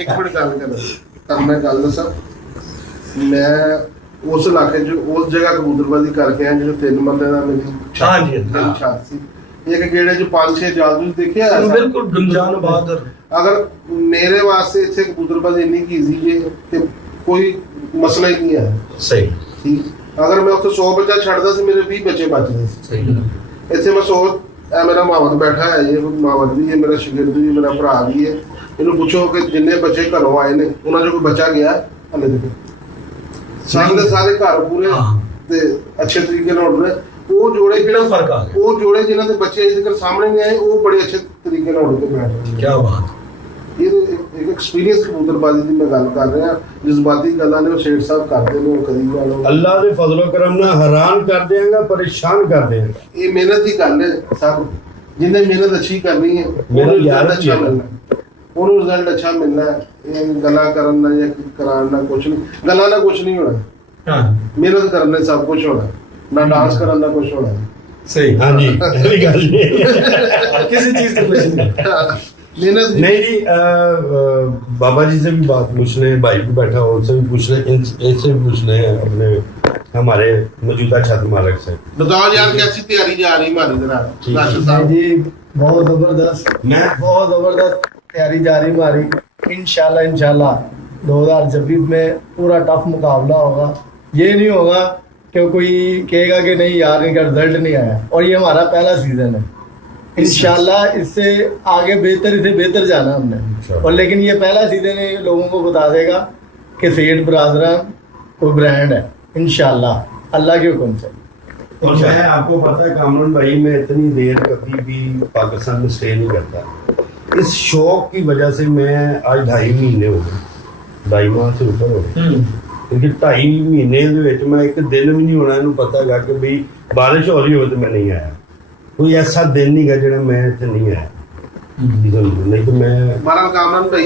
एक मिनट गल कर मैं गल दसा, मैं उस इलाके च उस जगह कबूतरबाजी करके आया जो 3 मरले का मेरी हाँ जी, हाँ। छत सी, एक गेड़े च 5-6 जादू देखे है बिल्कुल रमजान बहादुर। अगर मेरे वास्ते इतने कबूतरबाजी इन्नी ईजी है कि कोई मसला ही नहीं है, सही ठीक। अगर मैं ਉੱਥੇ 100 ਬੱਚਾ ਛੱਡਦਾ ਸੀ, ਮੇਰੇ 20 ਬੱਚੇ ਬਚਦੇ ਸੀ। सही ਇੱਥੇ ਮੈਂ 100 ਇਹ ਮੇਰਾ ਮਾਵਤ ਬੈਠਾ ਹੈ, ਇਹ ਮਾਵਤ ਵੀ ਹੈ, ਮੇਰਾ ਸ਼ਾਗਿਰਦ ਵੀ, ਮੇਰਾ ਭਰਾ ਵੀ ਹੈ, ਇਹਨੂੰ ਪੁੱਛੋ ਕਿ ਜਿੰਨੇ ਬੱਚੇ ਘਰੋਂ ਆਏ ਨੇ ਉਹਨਾਂ ਚੋਂ ਕੋਈ ਬੱਚਾ ਗਿਆ ਹਲੇ ਤੱਕ? ਸਾਰੇ ਸਾਰੇ ਘਰ ਪੂਰੇ ਤੇ ਅੱਛੇ ਤਰੀਕੇ ਨਾਲ ਉੱਡ ਰਹੇ। ਉਹ ਜੋੜੇ ਕਿਹੜਾ ਫਰਕ ਆ ਗਿਆ? ਉਹ ਜੋੜੇ ਜਿਨ੍ਹਾਂ ਦੇ ਬੱਚੇ ਅਜੇ ਤੱਕ ਸਾਹਮਣੇ ਨਹੀਂ ਆਏ, ਉਹ ਬੜੇ ਅੱਛੇ ਤਰੀਕੇ ਨਾਲ ਉੱਡ ਕੇ ਬੈਠ ਰਹੇ। क्या बात। ਇਹ ਇੱਕ ਐਕਸਪੀਰੀਅੰਸ ਕਬੂਤਰਬਾਜ਼ੀ ਦੀ ਮੈਂ ਗੱਲ ਕਰ ਰਿਹਾ, ਜਜ਼ਬਾਤੀ ਗੱਲਾਂ ਨੇ ਉਹ ਸ਼ੇਰ ਸਾਹਿਬ ਕਰਦੇ ਨੇ, ਉਹ ਕਰੀ ਵਾਲੋ अल्लाह के फजलो करम ना हैरान कर देगा, परेशान कर देगा। ਇਹ ਮਿਹਨਤ ਦੀ ਗੱਲ ਹੈ ਸਭ, ਜਿਹਨੇ ਮਿਹਨਤ ਅੱਛੀ ਕਰਨੀ ਹੈ ਮੇਰਾ ਉਹਨੂੰ ਯਾਰ ਰਿਜ਼ਲਟ ਅੱਛਾ ਮਿਲਣਾ, ਉਹਨੂੰ ਰਿਜ਼ਲਟ ਅੱਛਾ ਮਿਲਣਾ ਹੈ। ਇਹ ਗੱਲਾਂ ਕਰਨ ਨਾਲ ਜਾਂ ਕਰਾਉਣ ਨਾਲ ਕੁਝ ਨਹੀਂ, ਗੱਲਾਂ ਨਾਲ ਕੁਝ ਨਹੀਂ ਹੋਣਾ, हाँ ਮਿਹਨਤ ਕਰਨ ਨਾਲ ਸਭ ਕੁਝ ਹੋਣਾ, ਨਾ ਡਾਂਸ ਕਰਨ ਨਾਲ ਕੁਝ ਹੋਣਾ। सही। हाँ जी, ऐसी गल नहीं। किसी चीज का कुछ नहीं। मिहनत नहीं जी, बाबा जी से भी बात पूछ रहे हैं, भाई भी बैठा हो, उनसे भी पूछ रहे हैं, इनसे भी पूछ रहे हैं अपने हमारे मौजूदा छत मालिक से। बताओ यार कैसी तैयारी जा रही हमारी तरह ठीक है। राशिद साहब? जी बहुत ज़बरदस्त, मैं बहुत ज़बरदस्त तैयारी जारी हमारी। इंशाल्लाह 2026 में पूरा टफ मुकाबला होगा। ये नहीं होगा कि कोई कहेगा कि नहीं यार इनका रिजल्ट नहीं आया, और ये हमारा पहला सीज़न है। इंशाल्लाह इससे आगे बेहतर से बेहतर जाना हमने, और लेकिन ये पहला सीज़न है, ये लोगों को बता देगा कि सेठ बरादरान कोई ब्रांड है इंशाल्लाह अल्लाह के हुक्म से। और मैं आपको पता है कामरान भाई, मैं इतनी देर कभी भी पाकिस्तान में स्टे नहीं करता। इस शौक की वजह से मैं आज 2.5 महीने हो गए, 2.5 माह से ऊपर हो गए, क्योंकि 2.5 महीने ਦੇ ਵਿੱਚ ਮੈਂ ਇੱਕ ਦਿਨ ਵੀ ਨਹੀਂ ਹੋਣਾ ਇਹਨੂੰ ਪਤਾ ਹੈਗਾ ਕਿ ਵੀ ਬਾਰਿਸ਼ ਹੋ ਰਹੀ ਹੋਵੇ तो मैं नहीं आया। कोई ऐसा दिन नहीं है जो मैं इतने नहीं आया, नहीं तो मैं हमारा कामरान भाई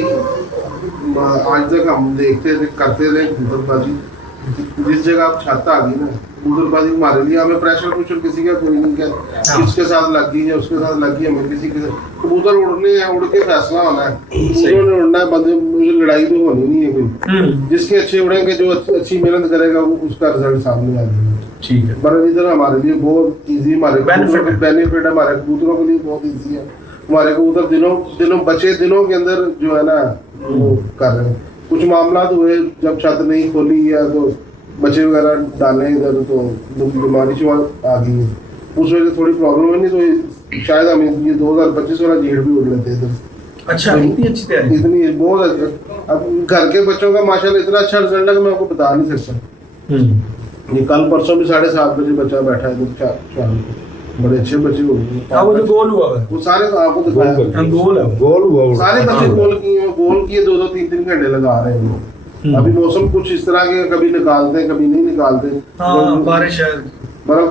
आज तक हम देखते थे करते रहे कबूतरबाजी, जिस जगह आप छत आ गई ना कबूतरबाजी हमारे लिए, हमें प्रेशर किसी का कोई नहीं क्या इसके साथ लग गई या उसके साथ लग गई, हमें किसी के कबूतर उड़ने हैं, उड़ के फैसला होना है, कबूतरों ने उड़ना है, बंदे मुझे लड़ाई तो होनी नहीं है कोई, जिसके अच्छे उड़ेंगे जो अच्छी मेहनत करेगा उसका रिजल्ट सामने आ जाएगा। ठीक है। पर इधर हमारे लिए बहुत ईजी, हमारे बेनिफिट है, हमारे कबूतरों के लिए बहुत ईजी है। हमारे कबूतर दिनों बचे दिनों के अंदर जो है ना वो कर रहे हैं। कुछ मामला हुए जब छत नहीं खोली या तो बच्चे वगैरह डाले इधर तो बीमारी आ गई है, उस वजह से थोड़ी प्रॉब्लम है, नहीं तो शायद हम ये 2025 वाला जेड़ भी उड़ लेते इधर। अच्छा, इतनी अच्छी तैयारी। इतनी बहुत अच्छा। अब घर के बच्चों का माशाल्लाह इतना अच्छा रिजल्ट है कि मैं आपको बता नहीं सकता। ये कल परसों भी 7:30 बजे बच्चा बैठा है शाम को, बड़े अच्छे बच्चे हो गए। वो जो गोल हुआ है वो सारे तो आपको दिखाया, गोल है वो। गोल हुआ सारे बच्चे गोल किए 2-2 3-3 घंटे लगा रहे हैं लोग। अभी मौसम कुछ इस तरह के, कभी निकालते हैं कभी नहीं निकालते, हाँ, बारिश है, बर्फ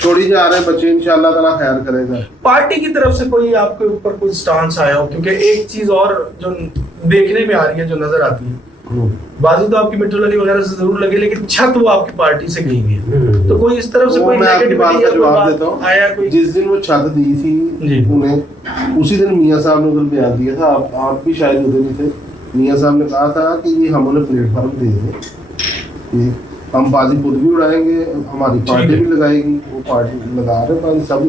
छोड़ी जा रहे हैं बच्चे, इंशाल्लाह ताला खैर करेगा। पार्टी की तरफ से कोई आपके ऊपर कोई स्टांस आया हो? क्योंकि एक चीज और जो देखने में आ रही है, जो नजर आती है, बाजी तो आपकी मिट्टू अली वगैरह से जरूर लगे, लेकिन छत वो आपकी पार्टी से गई हुई है, तो कोई इस तरफ से कोई मैं आपकी बात नेगेटिविटी का या कोई जवाब बात देता हूँ। आया कोई? जिस दिन वो छत दी जी। थी उन्हें, उसी दिन मियाँ साहब ने उधर बयान दिया था, आप भी शायद उधर ही थे। मियाँ साहब ने कहा था कि ये हम उन्हें प्लेटफॉर्म दे दें, हम बाजी खुद भी उड़ाएंगे, हमारी पार्टी भी लगाएगी, वो पार्टी लगा रहे बाजी सब,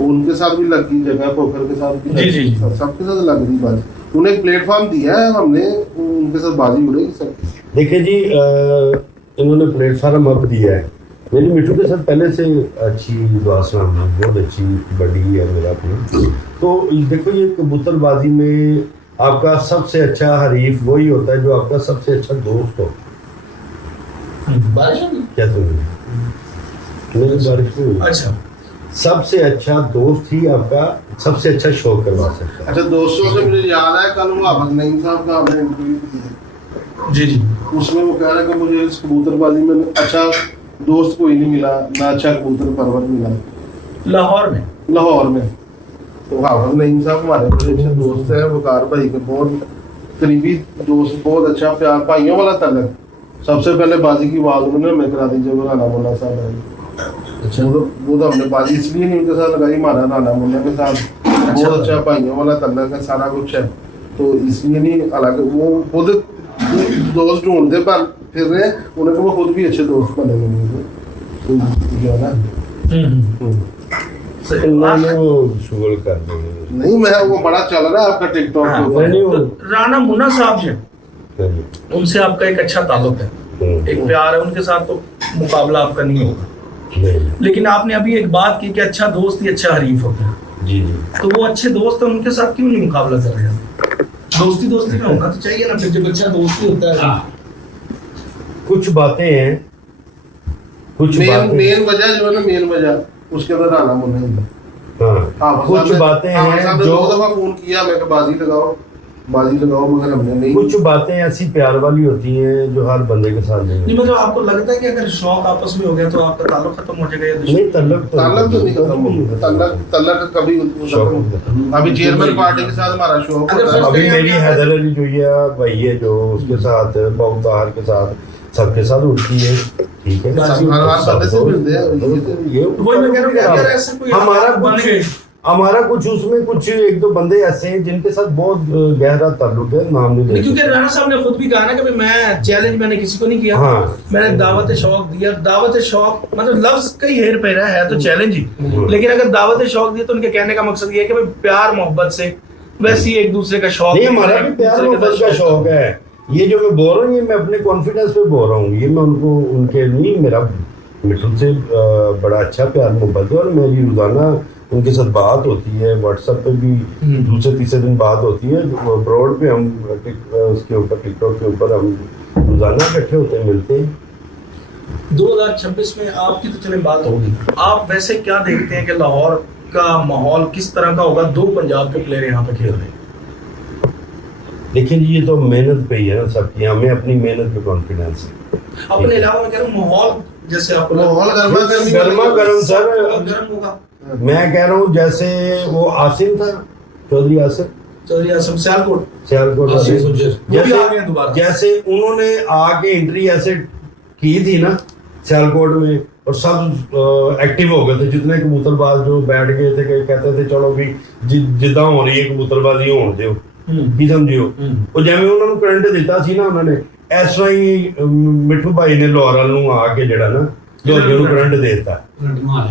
उनके साथ भी लग गई जगह, पोखर के साथ भी जी, जी। सबके साथ लग रही बाजी, उन्हें एक प्लेटफॉर्म दिया है, हमने उनके साथ बाजी हो रही है सर। देखिए जी, इन्होंने प्लेटफार्म अब दिया है। मेरी मिट्टू के साथ पहले से अच्छी दुआसलाम है, बहुत अच्छी बड़ी है मेरा अपनी। तो देखो, ये कबूतरबाजी में आपका सबसे अच्छा हरीफ वही होता है जो आपका सबसे अच्छा दोस्त हो। बारिश होगी? क्या समझे? मेरी बारिश नहीं हुई। अच्छा, सबसे अच्छा दोस्त ही आपका सबसे अच्छा शो करवा सकता है। अच्छा, दोस्तों से मुझे याद है कल वो अहमद नईम साहब का हमने इंटरव्यू किया, जी जी, उसमें वो कह रहा है कि मुझे इस कबूतरबाजी में अच्छा दोस्त कोई नहीं मिला, ना अच्छा कबूतर परवर मिला लाहौर में। लाहौर में। तो अहमद नईम साहब हमारे बड़े अच्छे दोस्त हैं, वकार भाई के बहुत करीबी दोस्त, बहुत अच्छा प्यार, भाइयों वाला ताल्लुक। सबसे पहले बाजी की आवाज उन्होंने हमें करा दी जब राना मुन्ना साहब आए। अच्छा, वो तो हमने बाजी इसलिए नहीं उनके साथ लगाई, हमारा राना मुन्ना के साथ बहुत अच्छा भाइयों वाला ताल्लुक है, सारा कुछ है, तो इसलिए नहीं। हालांकि वो खुद दोस्त ढूंढते पर फिर रहे, उन्हें तो वो खुद भी अच्छे दोस्त बने हुए तो जो है ना। सही। इन्होंने वो शुगर कर देंगे। नहीं, मैं वो बड़ा चल रहा है आपका टिकटॉक हाँ, के ऊपर। नहीं, वो तो राणा मुन्ना साहब जो उनसे आपका एक अच्छा ताल्लुक है, एक प्यार है, उनके साथ तो मुकाबला आपका नहीं होगा। नहीं, लेकिन आपने अभी एक बात की कि अच्छा दोस्त ही अच्छा हरीफ होता है, जी जी, तो वो अच्छे दोस्त हैं, उनके साथ क्यों नहीं मुकाबला कर रहे हैं? दोस्ती में होना तो चाहिए ना, फिर जब अच्छा दोस्ती होता है। कुछ बातें हैं, कुछ बातें, मेन वजह जो है ना, मेन वजह उसके अंदर राना मुन्ना ही है। हाँ, कुछ बातें हैं जो जो, दो दफा फोन किया मैं बाजी लगाओ मगर हमने नहीं। कुछ बातें ऐसी प्यार वाली होती हैं जो हर बंदे के साथ नहीं नहीं, होती। मतलब आपको लगता है कि अगर शौक आपस में हो गया तो आपका ताल्लुक खत्म हो जाएगा या नहीं, दुश्मनी? ताल्लुक तो नहीं खत्म होगा, ताल्लुक कभी शौक। अभी चेयरमैन पार्टी के साथ हमारा शौक अगर होता है। अभी मेरी हैदर अली जो है भाई है, जो उसके साथ बहुत बाहर के साथ सबके साथ उठती है, ठीक है, हर बंदे से मिलते हैं। ये वही मैं कह रहा हूँ कि अगर ऐसे कोई हमारा कुछ उसमें कुछ एक दो बंदे ऐसे हैं जिनके साथ बहुत गहरा ताल्लुक है, नाम नहीं ले क्योंकि सकते। राणा साहब ने खुद भी कहा ना कि भाई मैं चैलेंज मैंने किसी को नहीं किया, हाँ। मैंने दावत शौक दिया। दावत शौक मतलब लफ्ज कई हेर फेर है तो चैलेंज ही, लेकिन अगर दावत शौक दिया तो उनके कहने का मकसद ये है कि भाई प्यार मोहब्बत से वैसे ही एक दूसरे का शौक नहीं, हमारा भी प्यार मोहब्बत का शौक है। ये जो मैं बोल रहा हूँ, ये मैं अपने कॉन्फिडेंस पे बोल रहा हूँ, ये मैं उनके नहीं, मेरा मिठू से बड़ा अच्छा प्यार मोहब्बत है और मेरी रोजाना उनके साथ बात होती है, व्हाट्सएप पे भी दूसरे तीसरे दिन बात होती है, ब्रॉड पे हम उसके ऊपर टिकटॉक के ऊपर हम रोजाना इकट्ठे होते हैं, मिलते हैं। 2026 में आपकी तो चले बात होगी, आप वैसे क्या देखते हैं कि लाहौर का माहौल किस तरह का होगा? 2 पंजाब के प्लेयर यहाँ पे खेल रहे हैं। लेकिन ये तो मेहनत पे ही है ना सबकी, हमें अपनी मेहनत पे कॉन्फिडेंस है। अपने इलाका में कह रहा हूँ माहौल जैसे आपको माहौल गर्मा गर्म सर, गर्म होगा। मैं कह रहा हूँ जैसे वो आसिम था, चौधरी आसिम, चौधरी आसिम सियालकोट, सियालकोट आसिम वाले, गुज्जर, वो भी आ गए हैं दोबारा। जैसे उन्होंने आके एंट्री ऐसे की थी ना सियालकोट में, और सब एक्टिव हो गए थे, जितने कबूतरबाज जो बैठ गए थे कि कहते थे चलो भी जिदा हो रही है कबूतरबाजी होने दो, ਕੀ ਸਮਝਿਓ ਉਹ ਜਿਵੇਂ ਉਹਨਾਂ ਨੂੰ ਕਰੰਟ ਦਿੱਤਾ ਸੀ ਨਾ ਉਹਨਾਂ ਨੇ, ਇਸ ਤਰ੍ਹਾਂ ਹੀ ਮਿੱਠੂ ਭਾਈ ਨੇ ਲਾਹੌਰ ਨੂੰ ਆ ਕੇ ਜਿਹੜਾ ਨਾ ਜੋਧੇ ਨੂੰ ਕਰੰਟ ਦੇ ਦਿੱਤਾ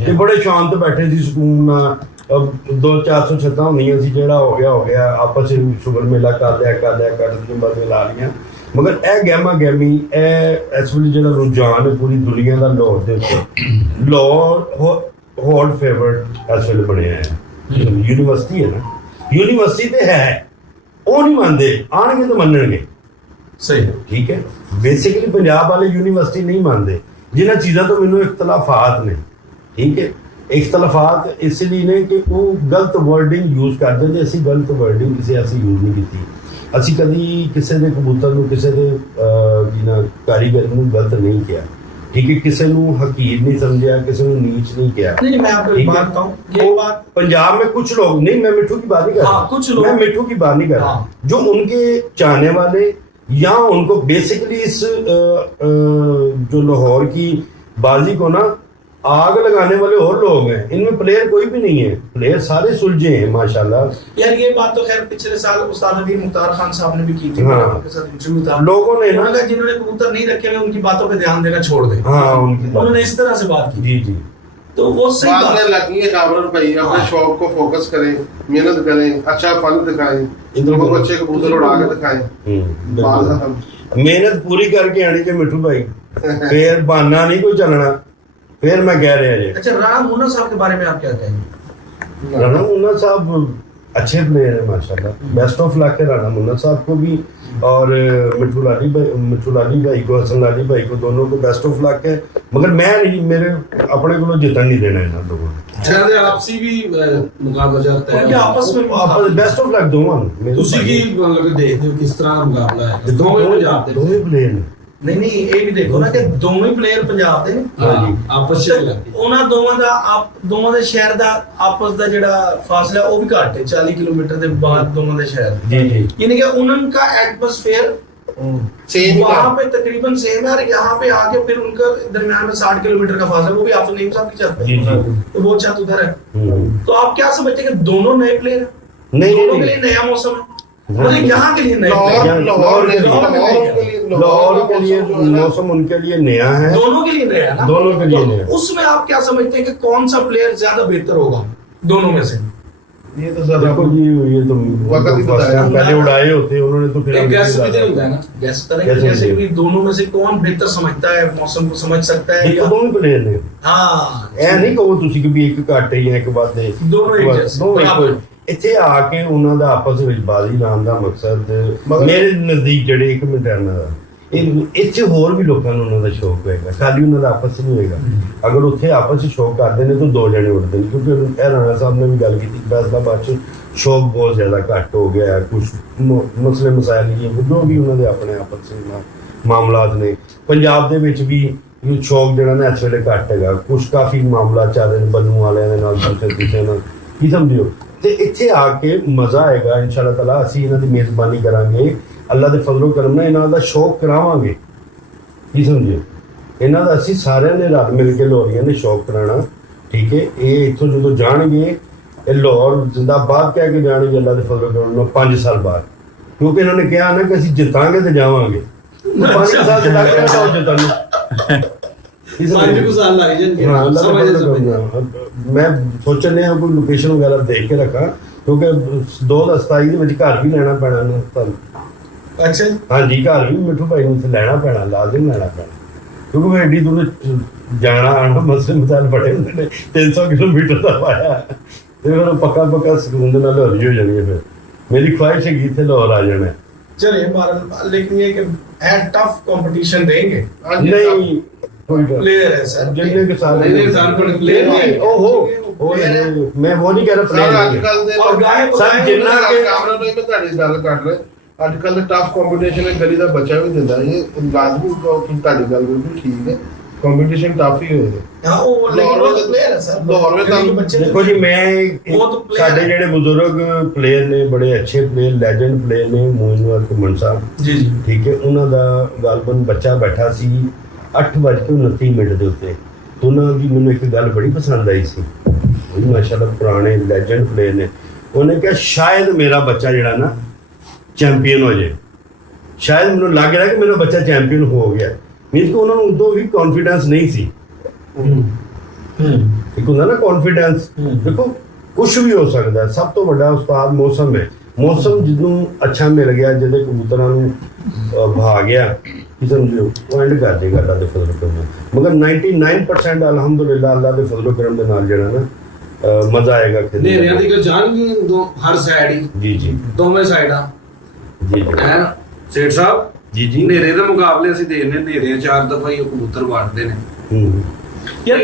ਤੇ ਬੜੇ ਸ਼ਾਂਤ ਬੈਠੇ ਸੀ, ਸਕੂਨ ਨਾਲ 200-400 ਛੱਤਾਂ ਹੁੰਦੀਆਂ ਸੀ, ਜਿਹੜਾ ਹੋ ਗਿਆ ਆਪਸ ਵਿੱਚ ਸ਼ੁਗਰ ਮੇਲਾ ਕਰ ਲਿਆ ਕੱਢ ਕੇ ਮਜ਼ੇ ਲਾ ਲੀਆਂ। ਮਗਰ ਇਹ ਗਹਿਮਾ ਗਹਿਮੀ ਇਸ ਵੇਲੇ ਜਿਹੜਾ ਰੁਝਾਨ ਹੈ ਪੂਰੀ ਦੁਨੀਆ ਦਾ ਲਾਹੌਰ ਦੇ ਉੱਤੇ, ਲਾਹੌਰ ਹੌਟ ਫੇਵਰਟ ਇਸ ਵੇਲੇ ਬਣਿਆ ਹੈ। ਯੂਨੀਵਰਸਿਟੀ ਹੈ ਨਾ, ਯੂਨੀਵਰਸਿਟੀ ਤੇ ਹੈ, ਉਹ ਨਹੀਂ ਮੰਨਦੇ, ਆਣਗੇ ਤਾਂ ਮੰਨਣਗੇ, ਸਹੀ ਹੈ, ਠੀਕ ਹੈ। ਬੇਸਿਕਲੀ ਪੰਜਾਬ ਵਾਲੇ ਯੂਨੀਵਰਸਿਟੀ ਨਹੀਂ ਮੰਨਦੇ, ਜਿਨ੍ਹਾਂ ਚੀਜ਼ਾਂ ਤੋਂ ਮੈਨੂੰ ਇਖਤਲਾਫਾਤ ਨੇ, ਠੀਕ ਹੈ। ਇਖਤਲਾਫਾਤ ਇਸ ਲਈ ਨੇ ਕਿ ਉਹ ਗਲਤ ਵਰਡਿੰਗ ਯੂਜ਼ ਕਰਦੇ ਨੇ, ਅਸੀਂ ਗਲਤ ਵਰਡਿੰਗ ਕਿਸੇ ਐਸੀ ਯੂਜ਼ ਨਹੀਂ ਕੀਤੀ। ਅਸੀਂ ਕਦੀ ਕਿਸੇ ਦੇ ਕਬੂਤਰ ਨੂੰ, ਕਿਸੇ ਦੇ ਕਾਰੀਗਰ ਨੂੰ ਗਲਤ ਨਹੀਂ ਕਿਹਾ, ठीक है, किसी ਨੂੰ हकीर नहीं समझा, किसी ਨੂੰ नीच नहीं किया। नहीं मैं आपको एक बात बताऊं, ये बात पंजाब में कुछ लोग नहीं, मैं मिठू की बात नहीं कर रहा, कुछ लोग, मैं मिठू की बात नहीं कर रहा, जो उनके चाहने वाले या उनको बेसिकली इस जो लाहौर की बाजी को ना आग लगाने वाले और लोग हैं, इनमें प्लेयर कोई भी नहीं है, प्लेयर सारे सुलझे हैं माशाल्लाह। यार ये बात तो खैर पिछले साल उस्ताद नबीर मुख्तार खान साहब ने भी की थी, हाँ। उनके साथ इंटरव्यू था, लोगों ने ना, जिन्होंने कबूतर नहीं रखे हुए उनकी बातों पे ध्यान देना छोड़ दे, हाँ, उन्होंने इस तरह से बात की। जी जी, तो वो सही बाद बात में लगी है कामरान भाई अपने हाँ। शौक को फोकस करें, मेहनत करें, अच्छा फल दिखाएं, इधर बहुत करो। अच्छे कबूतर उड़ा के दिखाएं। बात बिल्कुल। खत्म। मेहनत पूरी करके आनी चाहिए मिठू भाई, फिर बहाना नहीं कोई चलना। फिर मैं कह रहा जी, अच्छा राणा मुन्ना साहब के बारे में आप क्या कहेंगे? राणा मुन्ना साहब अच्छे प्लेयर है माशाल्लाह, बेस्ट ऑफ लक है राणा मुन्ना साहब को भी और मिठू लाली भाई को, हसन लाली भाई को, दोनों को बेस्ट ऑफ लक है। मगर मैं नहीं, मेरे अपने को जितन नहीं देना इन्होंने लोगों ने। ਇਹਨਾਂ ਦੇ ਆਪਸੀ ਵੀ ਮੁਕਾਬਲਾ ਚੱਲਦਾ उनके ਹੈ आपस में आप बेस्ट ऑफ लक दोवां ਨੂੰ। ਤੁਸੀਂ ਕੀ ਮਤਲਬ ਕਿ ਦੇਖਦੇ ਹੋ ਕਿਸ ਤਰ੍ਹਾਂ ਦਾ ਮੁਕਾਬਲਾ ਹੈ ਦੋਵੇਂ ਪੰਜਾਬ ਦੇ ਦੋਵੇਂ ਪਲੇਅਰ ਨੇ। नहीं ये भी देखो ना कि दोवें प्लेयर पंजाब ਦੇ ਨੇ ਹਾਂ ਹਾਂਜੀ। ਆਪਸ ਚ ਲੱਗਦੀ ਉਹਨਾਂ ਦੋਵਾਂ ਦੇ ਸ਼ਹਿਰ ਦਾ ਆਪਸ ਦਾ ਜਿਹੜਾ ਫਾਸਲਾ ਉਹ ਵੀ ਘੱਟ ਹੈ 40 किलोमीटर ਦੇ ਬਾਅਦ ਦੋਵਾਂ ਦੇ ਸ਼ਹਿਰ जी जी यानी कि उनका एटमॉस्फेयर सेम ही वहाँ था। पे तकरीबन सेम है और यहाँ पे आके फिर उनका दरमियान में 60 किलोमीटर का फासला, वो भी आप नहीं साहब की चलता जी है जी। तो वो छत उधर है। हम्म। तो आप क्या समझते हैं कि दोनों नए प्लेयर हैं, नहीं दोनों के नहीं लिए नया मौसम है, हाँ। मतलब यहाँ के लिए नए लाहौर player हैं। लाहौर के लिए लाहौर लाहौर के लिए जो है ना, मौसम उनके लिए नया है, दोनों के लिए नया है ना, दोनों के लिए तो नया। उसमें आप क्या समझते हैं कि कौन सा प्लेयर ज्यादा बेहतर होगा दोनों में से? ये तो सर देखो जी, ये तो वक्त ही बताया। पहले उड़ाए होते हैं उन्होंने, तो फिर एक हमने गैस भी भी डाला। ਹੁੰਦਾ ਹੈ ਨਾ गैस तरह कैसे जैसे होंगे? कि दोनों में से कौन बेहतर समझता है मौसम को, समझ सकता है एक या दोनों प्लेयर ने हाँ ਇਹ ਨਹੀਂ ਕਹੋ ਤੁਸੀਂ ਕਿ ਵੀ ਇੱਕ ਘੱਟ ਹੈ ਜਾਂ ਇੱਕ ਵੱਧ ਹੈ, ਦੋਨੋਂ ਇੱਕ ਜੈਸੇ, ਦੋਨੋਂ ਇੱਕੋ ਬਰਾਬਰ। ਹੀ। ਇੱਥੇ ਆ ਕੇ ਉਹਨਾਂ ਦਾ ਆਪਸ ਵਿੱਚ ਬਾਜ਼ੀ ਲਾਉਣ ਦਾ ਮਕਸਦ ਮਗਰ- ਮੇਰੇ ਨਜ਼ਦੀਕ ਜਿਹੜੇ ਇੱਕ ਮਿੰਟ ਇਹਨਾਂ ਦਾ ਇੱਥੇ ਹੋਰ ਵੀ ਲੋਕਾਂ ਨੂੰ ਉਹਨਾਂ ਦਾ ਸ਼ੌਕ ਹੋਏਗਾ, ਖਾਲੀ ਉਹਨਾਂ ਦਾ ਆਪਸ ਨਹੀਂ ਹੋਏਗਾ। ਅਗਰ ਉੱਥੇ ਆਪਸ ਵਿੱਚ ਸ਼ੌਕ ਕਰਦੇ ਨੇ ਤਾਂ ਦੋ ਜਣੇ ਉੱਠਦੇ ਨੇ, ਕਿਉਂਕਿ ਇਹ ਰਾਣਾ ਸਾਹਿਬ ਨੇ ਵੀ ਗੱਲ ਕੀਤੀ ਫੈਸਲਾਬਾਦ 'ਚ ਸ਼ੌਕ ਬਹੁਤ ਜ਼ਿਆਦਾ ਘੱਟ ਹੋ ਗਿਆ ਹੈ। ਕੁਝ ਮਸਲੇ ਮਸਾਇਲ ਜੀ ਜੋ ਵੀ ਉਹਨਾਂ ਦੇ ਆਪਣੇ ਆਪਸ ਵਿੱਚ ਮਾਮਲਾਤ ਨੇ। ਪੰਜਾਬ ਦੇ ਵਿੱਚ ਵੀ ਸ਼ੌਕ ਜਿਹੜਾ ਨਾ ਇਸ ਵੇਲੇ ਘੱਟ ਹੈਗਾ, ਕੁਝ ਕਾਫੀ ਮਾਮਲਾ ਚੱਲ ਰਹੇ ਨੇ ਬੰਨੂ ਵਾਲਿਆਂ ਦੇ ਨਾਲ, ਦੂਸਰੇ ਕਿਸੇ ਨਾਲ, ਕੀ ਸਮਝਿਓ। ਤੇ ਇੱਥੇ ਆ ਕੇ ਮਜ਼ਾ ਆਏਗਾ ਇਨਸ਼ਾਅੱਲਾ ਤਾਲਾ। ਅਸੀਂ ਇਹਨਾਂ ਦੀ ਮੇਜ਼ਬਾਨੀ ਕਰਾਂਗੇ, ਅੱਲਾ ਦੇ ਫਜ਼ਲ و ਕਰਮ ਨਾਲ ਇਹਨਾਂ ਦਾ ਸ਼ੌਕ ਕਰਾਵਾਂਗੇ, ਕੀ ਸਮਝਿਓ। ਇਹਨਾਂ ਦਾ ਅਸੀਂ ਸਾਰਿਆਂ ਨੇ ਰਲ ਮਿਲ ਕੇ ਲਾਹੌਰੀਆਂ ਨੇ ਸ਼ੌਕ ਕਰਾਉਣਾ, ਠੀਕ ਹੈ। ਇਹ ਇੱਥੋਂ ਜਦੋਂ ਜਾਣਗੇ ਇਹ ਲਾਹੌਰ ਜ਼ਿੰਦਾਬਾਦ ਕਹਿ ਕੇ ਜਾਣਗੇ ਅੱਲਾ ਦੇ ਫਜ਼ਲ و ਕਰਮ ਨਾਲ 5 ਸਾਲ ਬਾਅਦ, ਕਿਉਂਕਿ ਇਹਨਾਂ ਨੇ ਕਿਹਾ ਨਾ ਕਿ ਅਸੀਂ ਜਿੱਤਾਂਗੇ ਤੇ ਜਾਵਾਂਗੇ। 5 ਸਾਲ ਤੇ ਲੱਗ ਰਿਹਾ ਤਾਂ ਜਿੱਤਾਂ ਨੂੰ। 5 ਸਾਲ ਲੱਗ ਜਾਣਗੇ हाँ, अल्लाह ਸਮਝ का ਸਮਝ फजल करना। मैं सोचन डਿਆ ਕੋਈ ਲੋਕੇਸ਼ਨ ਵਗੈਰਾ ਦੇਖ ਕੇ ਰੱਖਾਂ, ਕਿਉਂਕਿ 2027 ਦੇ ਵਿੱਚ ਘਰ ਵੀ ਲੈਣਾ ਪੈਣਾ ਨਾ ਤੁਹਾਨੂੰ। अच्छा ਹਾਂਜੀ ਘਰ ਵੀ ਮਿੱਠੂ ਭਾਈ ਨੂੰ ਉੱਥੇ ਲੈਣਾ ਪੈਣਾ, ਲਾਜ਼ਮ ਲੈਣਾ ਪੈਣਾ, ਕਿਉਂਕਿ ਫਿਰ ਐਡੀ ਦੂਰ ਜਾਣਾ ਆਉਣਾ ਮਸਲੇ ਮਸਾਇਲ ਬੜੇ ਹੁੰਦੇ ਨੇ। 300 ਕਿਲੋਮੀਟਰ ਦਾ ਪਾਇਆ ਤੇ ਫਿਰ ਪੱਕਾ ਸਕੂਨ ਦੇ ਨਾਲ ਲਾਹੌਰੀ ਹੋ ਜਾਣੀ ਹੈ। ਫਿਰ ਮੇਰੀ ਖੁਆਇਸ਼ ਹੈ ਕਿ ਇੱਥੇ ਲਾਹੌਰ ਆ ਜਾਣਾ। चलिए बहरहाल, लेकिन ये कि है टफ कंपटीशन देंगे, नहीं कोई डर प्लेयर है सर जितने के साथ नहीं, नहीं, साल पर player नहीं। ओहो मैं वो नहीं कह रहा ਸਰ player ਅੱਜ नहीं। ਕੱਲ ਦੇ और गाय सर, जिन्ना के- ਕਾਮਰਾ ਨੂੰ ਮੈਂ ਤੁਹਾਡੀ ਗੱਲ ਕਰ ਰਿਹਾ। ਅੱਜ ਕੱਲ ਦੇ ਟਫ ਕੰਪੀਟੀਸ਼ਨ ਹੈ, ਗਲੀ ਦਾ ਬੱਚਾ ਵੀ ਦਿੰਦਾ। ਇਹ ਲਾਜ਼ਮੀ ਤੁਹਾਡੀ ਗੱਲ ਬਿਲਕੁਲ ਠੀਕ ਹੈ, ਕੰਪੀਟੀਸ਼ਨ ਟਫ ਹੀ ਹੋਏਗਾ। हाँ वो लेकिन वो तो प्लेयर है सर, लाहौर में लेकिन तो- बच्चे देखो जी, मैं वो तो player ਸਾਡੇ है। ਜਿਹੜੇ ਬਜ਼ੁਰਗ ਪਲੇਅਰ ਨੇ, ਬੜੇ ਅੱਛੇ ਪਲੇਅਰ, ਲੈਜੈਂਡ ਪਲੇਅਰ ਨੇ, ਮੋਇਨਵਾਲ ਘੁੰਮਣ ਸਾਹਿਬ, जी जी ਠੀਕ ਹੈ। ਉਹਨਾਂ ਦਾ ਗਾਲਬਨ ਬੱਚਾ ਬੈਠਾ ਸੀ 8:29 ਦੇ ਉੱਤੇ। ਤੇ ਉਹਨਾਂ ਦੀ ਮੈਨੂੰ ਇੱਕ ਗੱਲ ਬੜੀ ਪਸੰਦ ਆਈ ਸੀ, ਉਹ ਮਾਸ਼ਾਅੱਲਾ ਪੁਰਾਣੇ ਲੈਜੈਂਡ ਪਲੇਅਰ ਨੇ। ਉਹਨੇ ਕਿਹਾ ਸ਼ਾਇਦ ਮੇਰਾ ਬੱਚਾ ਜਿਹੜਾ ਨਾ ਚੈਂਪੀਅਨ ਹੋ ਜਾਏ, ਸ਼ਾਇਦ ਮੈਨੂੰ ਲੱਗ ਰਿਹਾ ਕਿ ਮੇਰਾ ਬੱਚਾ ਚੈਂਪੀਅਨ ਹੋ ਗਿਆ। ਮੀਨਸ ਕਿ ਉਹਨਾਂ ਨੂੰ ਉਦੋਂ ਵੀ ਕੌਨਫੀਡੈਂਸ ਨਹੀਂ ਸੀ। ਇੱਕ ਹੁੰਦਾ ਨਾ ਕੌਨਫੀਡੈਂਸ। ਦੇਖੋ ਕੁਝ ਵੀ ਹੋ ਸਕਦਾ, ਸਭ ਤੋਂ ਵੱਡਾ ਉਸਤਾਦ ਮੌਸਮ ਹੈ। ਮੌਸਮ ਜਿਹਨੂੰ ਅੱਛਾ ਮਿਲ ਗਿਆ, ਜਿਹਦੇ ਕਬੂਤਰਾਂ ਨੂੰ ਭਾ ਗਿਆ, ਕੀ ਸਮਝੋ, ਉਹ ਐਂਡ ਕਰ ਦੇਗਾ ਅੱਲਾ ਦੇ ਫਜ਼ਲ ਕਰਮ ਨਾਲ। ਮਗਰ 99% ਅਲਹਮਦੁਲਿਲਾ ਅੱਲਾ ਦੇ ਫਜ਼ਲ ਕਰਮ ਦੇ ਨਾਲ ਜਿਹੜਾ ਨਾ ਮਜ਼ਾ ਆਏਗਾ ਖੇਡਣ ਦਾ। ਨੇਰਿਆਂ ਦੀ ਗੱਲ ਜਾਣਗੀ ਦੋ ਹਰ ਸਾਈਡ ਹੀ ਜੀ ਜੀ ਦੋਵੇਂ ਸਾਈਡਾਂ ਜੀ ਜੀ ਹੈ ਸੇਠ ਸਾਹਿਬ ਜੀ ਜੀ ਨੇਰੇ ਦੇ ਮੁਕਾਬਲੇ ਅਸੀਂ ਦੇਖਨੇ ਨੇਰੇ 4 ਦਫਾ ਹੀ ਉਹ ਕਬੂਤਰ ਵਾੜਦੇ ਨੇ ਹੂੰ यार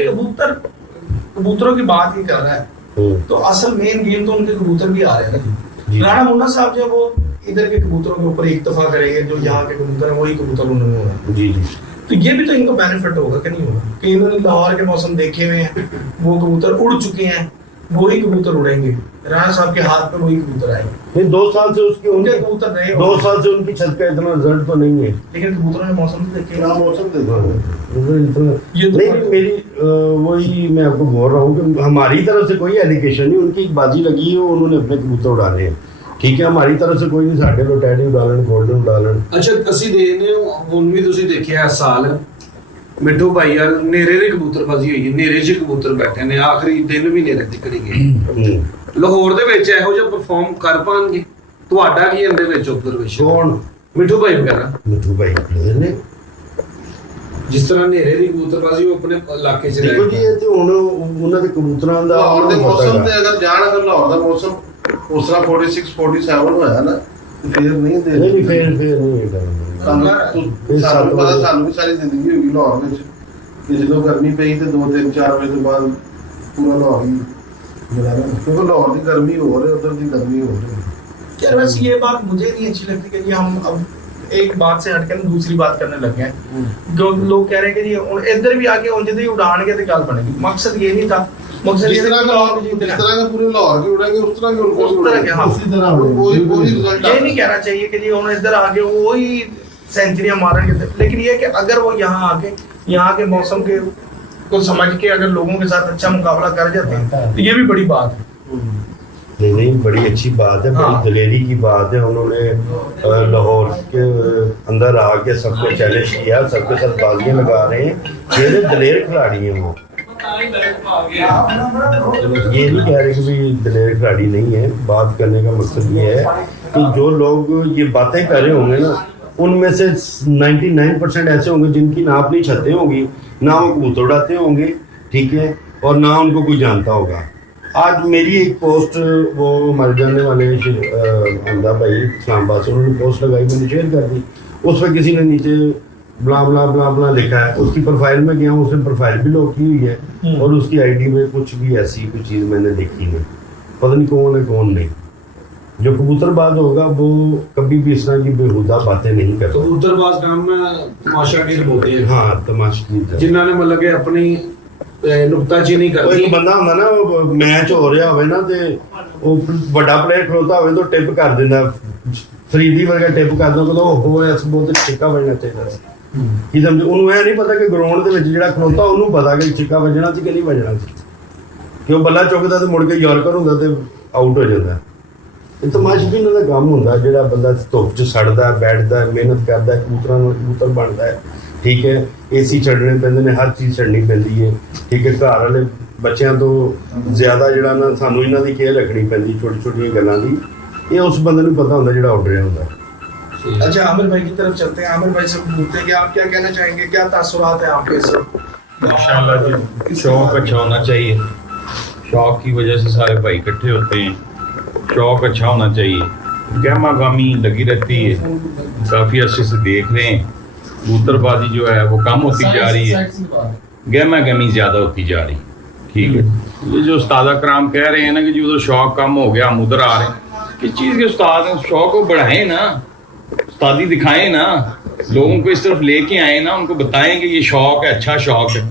कबूतरों की बात ही कर रहा है, ਹੂੰ तो असल मेन गेम तो उनके कबूतर भी आ रहे हैं जी। ना। राणा मुन्ना साहब जो वो इधर के कबूतरों के ऊपर इक्तफा करेंगे, जो यहाँ के कबूतर हैं वही कबूतर उन्होंने होना। जी जी तो ये भी तो इनको बेनिफिट होगा कि नहीं होगा कि इन्होंने लाहौर के मौसम देखे हुए हैं, वो कबूतर उड़ चुके हैं, वही कबूतर उड़ेंगे। राणा साहब के हाथ में वही कबूतर आएंगे, नहीं 2 साल से उसकी उनके उनके कबूतर रहे 2 साल से उनकी छत का इतना रिजल्ट तो नहीं है। लेकिन कबूतरों ने मौसम तो देखे ਨਾ ਮੌਸਮ ਦੇਖੋ ये तो नहीं, मेरी वही मैं आपको बोल रहा हूँ कि हमारी तरफ से कोई एलिगेशन नहीं, उनकी एक बाजी लगी है, उन्होंने अपने कबूतर उड़ाने हैं, ठीक है। हमारी तरफ से कोई नहीं, साढ़े लोटैडी उड़ा लें, गोल्डन उड़ा लें। ਅੱਛਾ ਅਸੀਂ ਦੇਖਨੇ ਹੁਣ ਵੀ ਤੁਸੀਂ ਦੇਖਿਆ ਇਸ ਸਾਲ ਮਿੱਠੂ ਭਾਈ ਯਾਰ ਨੇਰੇ ਦੀ ਕਬੂਤਰਬਾਜ਼ੀ ਹੋਈ, ਨੇਰੇ 'ਚ ਕਬੂਤਰ ਬੈਠੇ ਨੇ, ਆਖਰੀ ਦਿਨ ਵੀ ਨੇਰੇ ਤੇ ਕਰੀ ਗਏ। ਲਾਹੌਰ ਦੇ ਵਿੱਚ ਇਹੋ ਜਿਹਾ ਪਰਫਾਰਮ ਕਰ ਪਾਣਗੇ? ਤੁਹਾਡਾ ਕੀ ਇਹਦੇ ਵਿੱਚ ਆਬਜ਼ਰਵੇਸ਼ਨ? ਕੌਣ? ਮਿੱਠੂ ਭਾਈ ਵਗੈਰਾ ਮਿੱਠੂ ਭਾਈ ਖੜੇ ਨੇ। ਜਿਸ ਤਰ੍ਹਾਂ ਨੇਰੇ ਦੀ ਕਬੂਤਰਬਾਜ਼ੀ ਉਹ ਆਪਣੇ ਇਲਾਕੇ 'ਚ ਦੇਖੋ ਜੀ, ਇਹ ਤੇ ਹੁਣ ਉਹਨਾਂ ਦੇ ਕਬੂਤਰਾਂ ਦਾ ਲਾਹੌਰ ਦੇ ਉਹਨਾਂ ਨੂੰ ਪਤਾ ਮੌਸਮ ਹੈਗਾ। ਤੇ ਅਗਰ ਜਾਣ, ਅਗਰ ਲਾਹੌਰ ਦਾ ਮੌਸਮ ਉਸ ਤਰ੍ਹਾਂ 46 47 ਹੋਇਆ ਨਾ ਤੇ ਫਿਰ ਨਹੀਂ ਦੇ ਨਹੀਂ ਫੇਰ ਨਹੀਂ ਇਹ ਗੱਲ। ਸਾਨੂੰ ਪਤਾ, ਸਾਨੂੰ ਵੀ ਸਾਰੀ ਜ਼ਿੰਦਗੀ ਹੋ ਗਈ ਲਾਹੌਰ ਵਿੱਚ ਕਿ ਜਦੋਂ ਗਰਮੀ ਪਈ ਤੇ 2 3 4 ਵਜੇ ਤੋਂ ਬਾਅਦ ਪੂਰਾ ਲਾਹੌਰ ਹੀ ਮਿਲਾ ਨਾ, क्योंकि लाहौर की गर्मी हो रही है, उधर की गर्मी हो रही है। यार वैसे ये बात मुझे नहीं अच्छी लगती कि जी हम अब एक बात से हटकर दूसरी बात करने लग गए हैं। जो लोग कह रहे हैं कि जी इधर भी आके उनसे ही उड़ान के तो गल बनेगी, मकसद ये नहीं था। मकसद जिस ये तरह था का जिस तरह का पूरे लाहौर के उड़ेंगे उस तरह के उनको उस तरह के, हाँ। उसी तरह वही रिजल्ट ये नहीं कहना चाहिए कि जी उन्हें इधर आके वही सेंचुरियां मारेंगे, लेकिन ये कि अगर वो यहाँ आके यहाँ के मौसम के को समझ के अगर लोगों के साथ अच्छा मुकाबला कर जाते हैं तो ये भी बड़ी बात है। नहीं बड़ी अच्छी बात है, बड़ी हाँ। दलेरी की बात है। उन्होंने लाहौर के अंदर आके सबको चैलेंज किया, सबके साथ बाजियां लगा रहे हैं। ये दलेर खिलाड़ी हैं वो, ये नहीं कह रहे कि भाई दलेर खिलाड़ी नहीं है। बात करने का मकसद ये है कि जो लोग ये बातें कर रहे होंगे ना, उनमें से 99% ऐसे होंगे जिनकी ना अपनी छतें होंगी, ना वो कबूतर उड़ाते होंगे, ठीक है, और ना उनको कोई जानता होगा। आज मेरी एक पोस्ट, वो हमारे जानने वाले हमदा भाई इस्लामाबाद से, उन्होंने पोस्ट लगाई, मैंने शेयर कर दी। उस पर किसी ने नीचे ब्ला ब्ला ब्ला ब्ला लिखा है, उसकी प्रोफाइल में गया, उसने प्रोफाइल भी लॉक की हुई है और उसकी आईडी में कुछ भी ऐसी कोई चीज़ मैंने देखी नहीं। पता नहीं कौन है कौन नहीं। जो कबूतरबाज होगा वो कभी भी इस तरह की बेहुदा बातें नहीं करता। कबूतरबाज नाम में तमाशागीर होते हैं, हाँ तमाशगीर, जिन्हों ने मतलब कि अपनी नुकताचीनी कोई करनी। एक बंदा ਹੁੰਦਾ ਨਾ, ਮੈਚ ਹੋ ਰਿਹਾ ਹੋਵੇ ਨਾ ਤੇ ਉਹ ਵੱਡਾ ਪਲੇਅਰ ਖਲੋਤਾ ਹੋਵੇ ਤਾਂ ਟਿਪ ਕਰ ਦਿੰਦਾ, ਫਰੀਦੀ ਵਰਗਾ ਟਿਪ ਕਰ ਦਿੰਦਾ, ਉਹ ਇਸ ਬੋਲ ਤੇ ਛਿੱਕਾ ਵੱਜਣਾ ਚਾਹੀਦਾ ਸੀ। ਕੀ ਸਮਝ, ਉਹਨੂੰ ਇਹ ਨਹੀਂ ਪਤਾ ਕਿ ਗਰਾਊਂਡ ਦੇ ਵਿੱਚ ਜਿਹੜਾ ਖਲੋਤਾ ਉਹਨੂੰ ਪਤਾ ਕਿ ਛਿੱਕਾ ਵੱਜਣਾ ਸੀ ਕਿ ਨਹੀਂ ਵੱਜਣਾ ਸੀ, ਕਿ ਉਹ ਬੱਲਾ ਚੁੱਕਦਾ ਤੇ ਮੁੜ ਕੇ ਯਾਰਕਰ ਹੁੰਦਾ ਤੇ ਆਊਟ ਹੋ ਜਾਂਦਾ। ਇਹ ਤਮਾਸ਼ਬੀਨਾਂ ਦਾ ਕੰਮ ਹੁੰਦਾ, ਜਿਹੜਾ ਬੰਦਾ ਧੁੱਪ 'ਚ ਸੜਦਾ, ਬੈਠਦਾ, ਮਿਹਨਤ ਕਰਦਾ, ਕਬੂਤਰਾਂ ਨੂੰ ਕਬੂਤਰ ਬਣਦਾ ਹੈ, ਠੀਕ ਹੈ। ਏਸੀ ਛੱਡਣੇ ਪੈਂਦੇ ਨੇ, ਹਰ ਚੀਜ਼ ਛੱਡਣੀ ਪੈਂਦੀ ਹੈ, ਠੀਕ ਹੈ। ਘਰ ਵਾਲੇ ਬੱਚਿਆਂ ਤੋਂ ਜ਼ਿਆਦਾ ਜਿਹੜਾ ਨਾ ਸਾਨੂੰ ਇਹਨਾਂ ਦੀ ਕੇਅਰ ਰੱਖਣੀ ਪੈਂਦੀ, ਛੋਟੀ ਛੋਟੀਆਂ ਗੱਲਾਂ ਦੀ। ਇਹ ਉਸ ਬੰਦੇ ਨੂੰ ਪਤਾ ਹੁੰਦਾ ਜਿਹੜਾ ਉੱਡ ਰਿਹਾ ਹੁੰਦਾ। अच्छा आमिर भाई की तरफ चलते हैं। आमिर भाई से पूछते हैं कि आप क्या कहना चाहेंगे, क्या तासुरात है आपके इस वक्त? माशाल्लाह जी, शौक अच्छा होना चाहिए। शौक की वजह से सारे भाई इकट्ठे होते हैं। शौक अच्छा होना चाहिए। गहमा गामी लगी रहती है, काफ़ी अरसे से देख रहे हैं। कबूतरबाजी जो है वो कम होती जा रही है, गहमा गमी ज़्यादा होती जा रही है, ठीक है। ये जो उस्ताद कराम कह रहे हैं ना कि जो तो शौक कम हो गया, हम उधर आ रहे हैं, किस चीज़ के उस्ताद हैं? शौक को बढ़ाएं ना, उस्तादी दिखाएं ना, लोगों को इस तरफ लेके आए ना, उनको बताएं कि ये शौक है, अच्छा शौक है।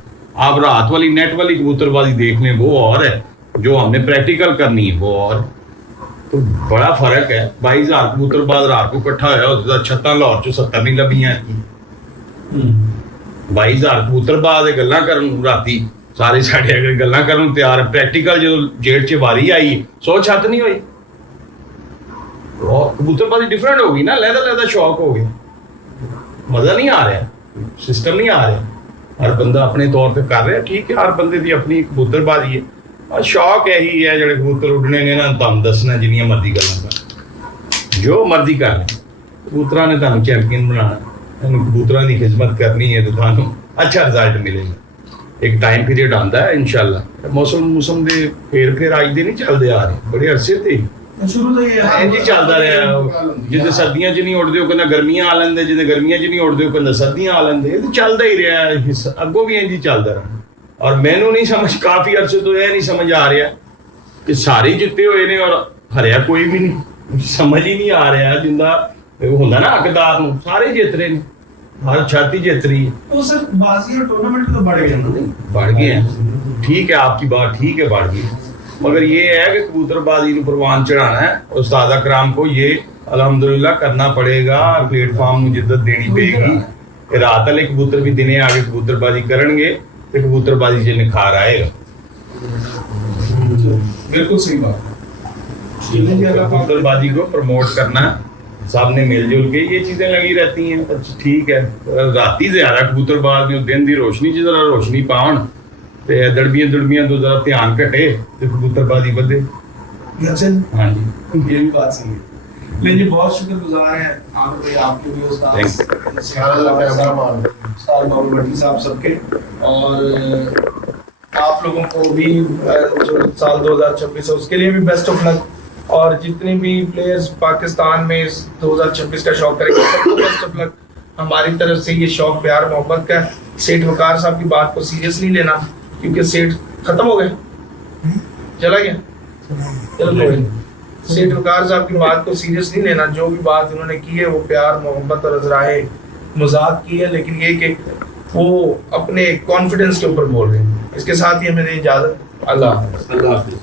आप रात वाली नेट वाली कबूतरबाजी देख लें, वो और है, जो हमने प्रैक्टिकल करनी है वो और। तो बड़ा फर्क है। 22,000 कबूतरबाज रात को इकट्ठा होया होता, छत्तां लाहौर चो 70 नहीं लभियां। 22,000 कबूतरबाज गल्लां करन राती, सारे साढ़े अगर गल्लां करन तैयार है। प्रैक्टिकल जो जेठ च वारी आई 100 छत नहीं हुई। कबूतरबाजी डिफरेंट होगी ना, लहदा शौक हो गया, मजा नहीं आ रहा, सिस्टम नहीं आ रहा। हर बंदा अपने तौर पे कर रहा है, ठीक है, हर बंदे की अपनी कबूतरबाजी है। और शौक यही है, जो कबूतर उड़ने ने ना तुम दसना जिन्नियां मर्जी गल्लां कर, जो मर्जी कर लें। कबूतरां ने तुहानूं चैंपियन बनाना, तुहानूं कबूतरां दी खिदमत करनी है तो तुहानूं अच्छा रिजल्ट मिलेगा। एक टाइम पीरियड आंदा है इंशाअल्लाह। मौसम दे फेर अज दे नहीं चलते आ रहे, बड़े अरसे ते शुरू तो ये ਇੰਜ ਹੀ ਚੱਲਦਾ ਰਿਹਾ। ਜਿੱਦੇ ਸਰਦੀਆਂ 'ਚ ਨਹੀਂ ਉੱਡਦੇ ਉਹ ਕਹਿੰਦਾ ਗਰਮੀਆਂ ਆ ਲੈਂਦੇ, ਜਿੱਦੇ ਗਰਮੀਆਂ 'ਚ ਨਹੀਂ ਉੱਡਦੇ ਉਹ ਕਹਿੰਦਾ ਸਰਦੀਆਂ ਆ ਲੈਂਦੇ। ਇਹ ਤਾਂ ਚੱਲਦਾ ਹੀ ਰਿਹਾ, ਅੱਗੋਂ ਵੀ ਇੰਜ ਹੀ ਚੱਲਦਾ ਰਿਹਾ। ਔਰ ਮੈਨੂੰ ਨਹੀਂ ਸਮਝ, ਕਾਫੀ ਅਰਸੇ ਤੋਂ ਇਹ ਨਹੀਂ ਸਮਝ ਆ ਰਿਹਾ ਕਿ ਸਾਰੇ ਜਿੱਤੇ ਹੋਏ ਨੇ ਔਰ ਹਰਿਆ ਕੋਈ ਵੀ ਨਹੀਂ। ਸਮਝ ਹੀ ਨਹੀਂ ਆ ਰਿਹਾ, ਜਿੰਦਾ ਹੁੰਦਾ ਨਾ ਹੱਕਦਾਰ ਨੂੰ, ਸਾਰੇ ਜਿੱਤ ਰਹੇ ਨੇ, हर छाती जित रही है। तो सर बाजी और टूर्नामेंट तो बढ़ गए ना? बढ़ गए हैं, ठीक है, आपकी बात ठीक है, बढ़ गई। मगर ये है कि कबूतरबाजी को परवान चढ़ाना है, उस्ताद कराम को ये अल्हम्दुलिल्लाह करना पड़ेगा। प्लेटफॉर्म में जिद्दत देनी पड़ेगी कि रात वाले कबूतर भी दिने आगे कबूतरबाजी करेंगे तो कबूतरबाजी से निखार आएगा। बिल्कुल सही बात है। कबूतरबाजी को प्रमोट करना سب نے مل جل کے یہ چیزیں لگی رہتی ہیں. اچھا ٹھیک ہے, راتی زیادہ کبوتر باز میں دن دی روشنی چ ذرا روشنی پاؤن تے دڑبیاں تو ذرا دھیان گھٹے تے کبوتر بازی بدے. ہاں جی یہ بھی بات صحیح ہے. لیکن جی بہت شکر گزار ہیں آپ کے, آپ کے بھی استاد استاد بابر بھٹی صاحب سب کے, اور آپ لوگوں کو بھی جو سال 2026 ہے اس کے لیے بھی بیسٹ آف لک, اور جتنے بھی پلیئرز پاکستان میں اس 2026 کا شوق کریں گے سب کو بیسٹ آف لک. ہماری طرف سے یہ شوق پیار محبت کا. سیٹھ وقار صاحب کی بات کو سیریس نہیں لینا, کیونکہ سیٹھ ختم ہو گئے, چلا گیا, چلو کوئی نہیں. سیٹھ وقار صاحب کی بات کو سیریس نہیں لینا, جو بھی بات انہوں نے کی ہے وہ پیار محبت اور ازرائے مذاق کی ہے, لیکن یہ کہ وہ اپنے کانفیڈنس کے اوپر بول رہے ہیں. اس کے ساتھ ہی ہمیں دیں اجازت. اللہ حافظ. اللہ حافظ.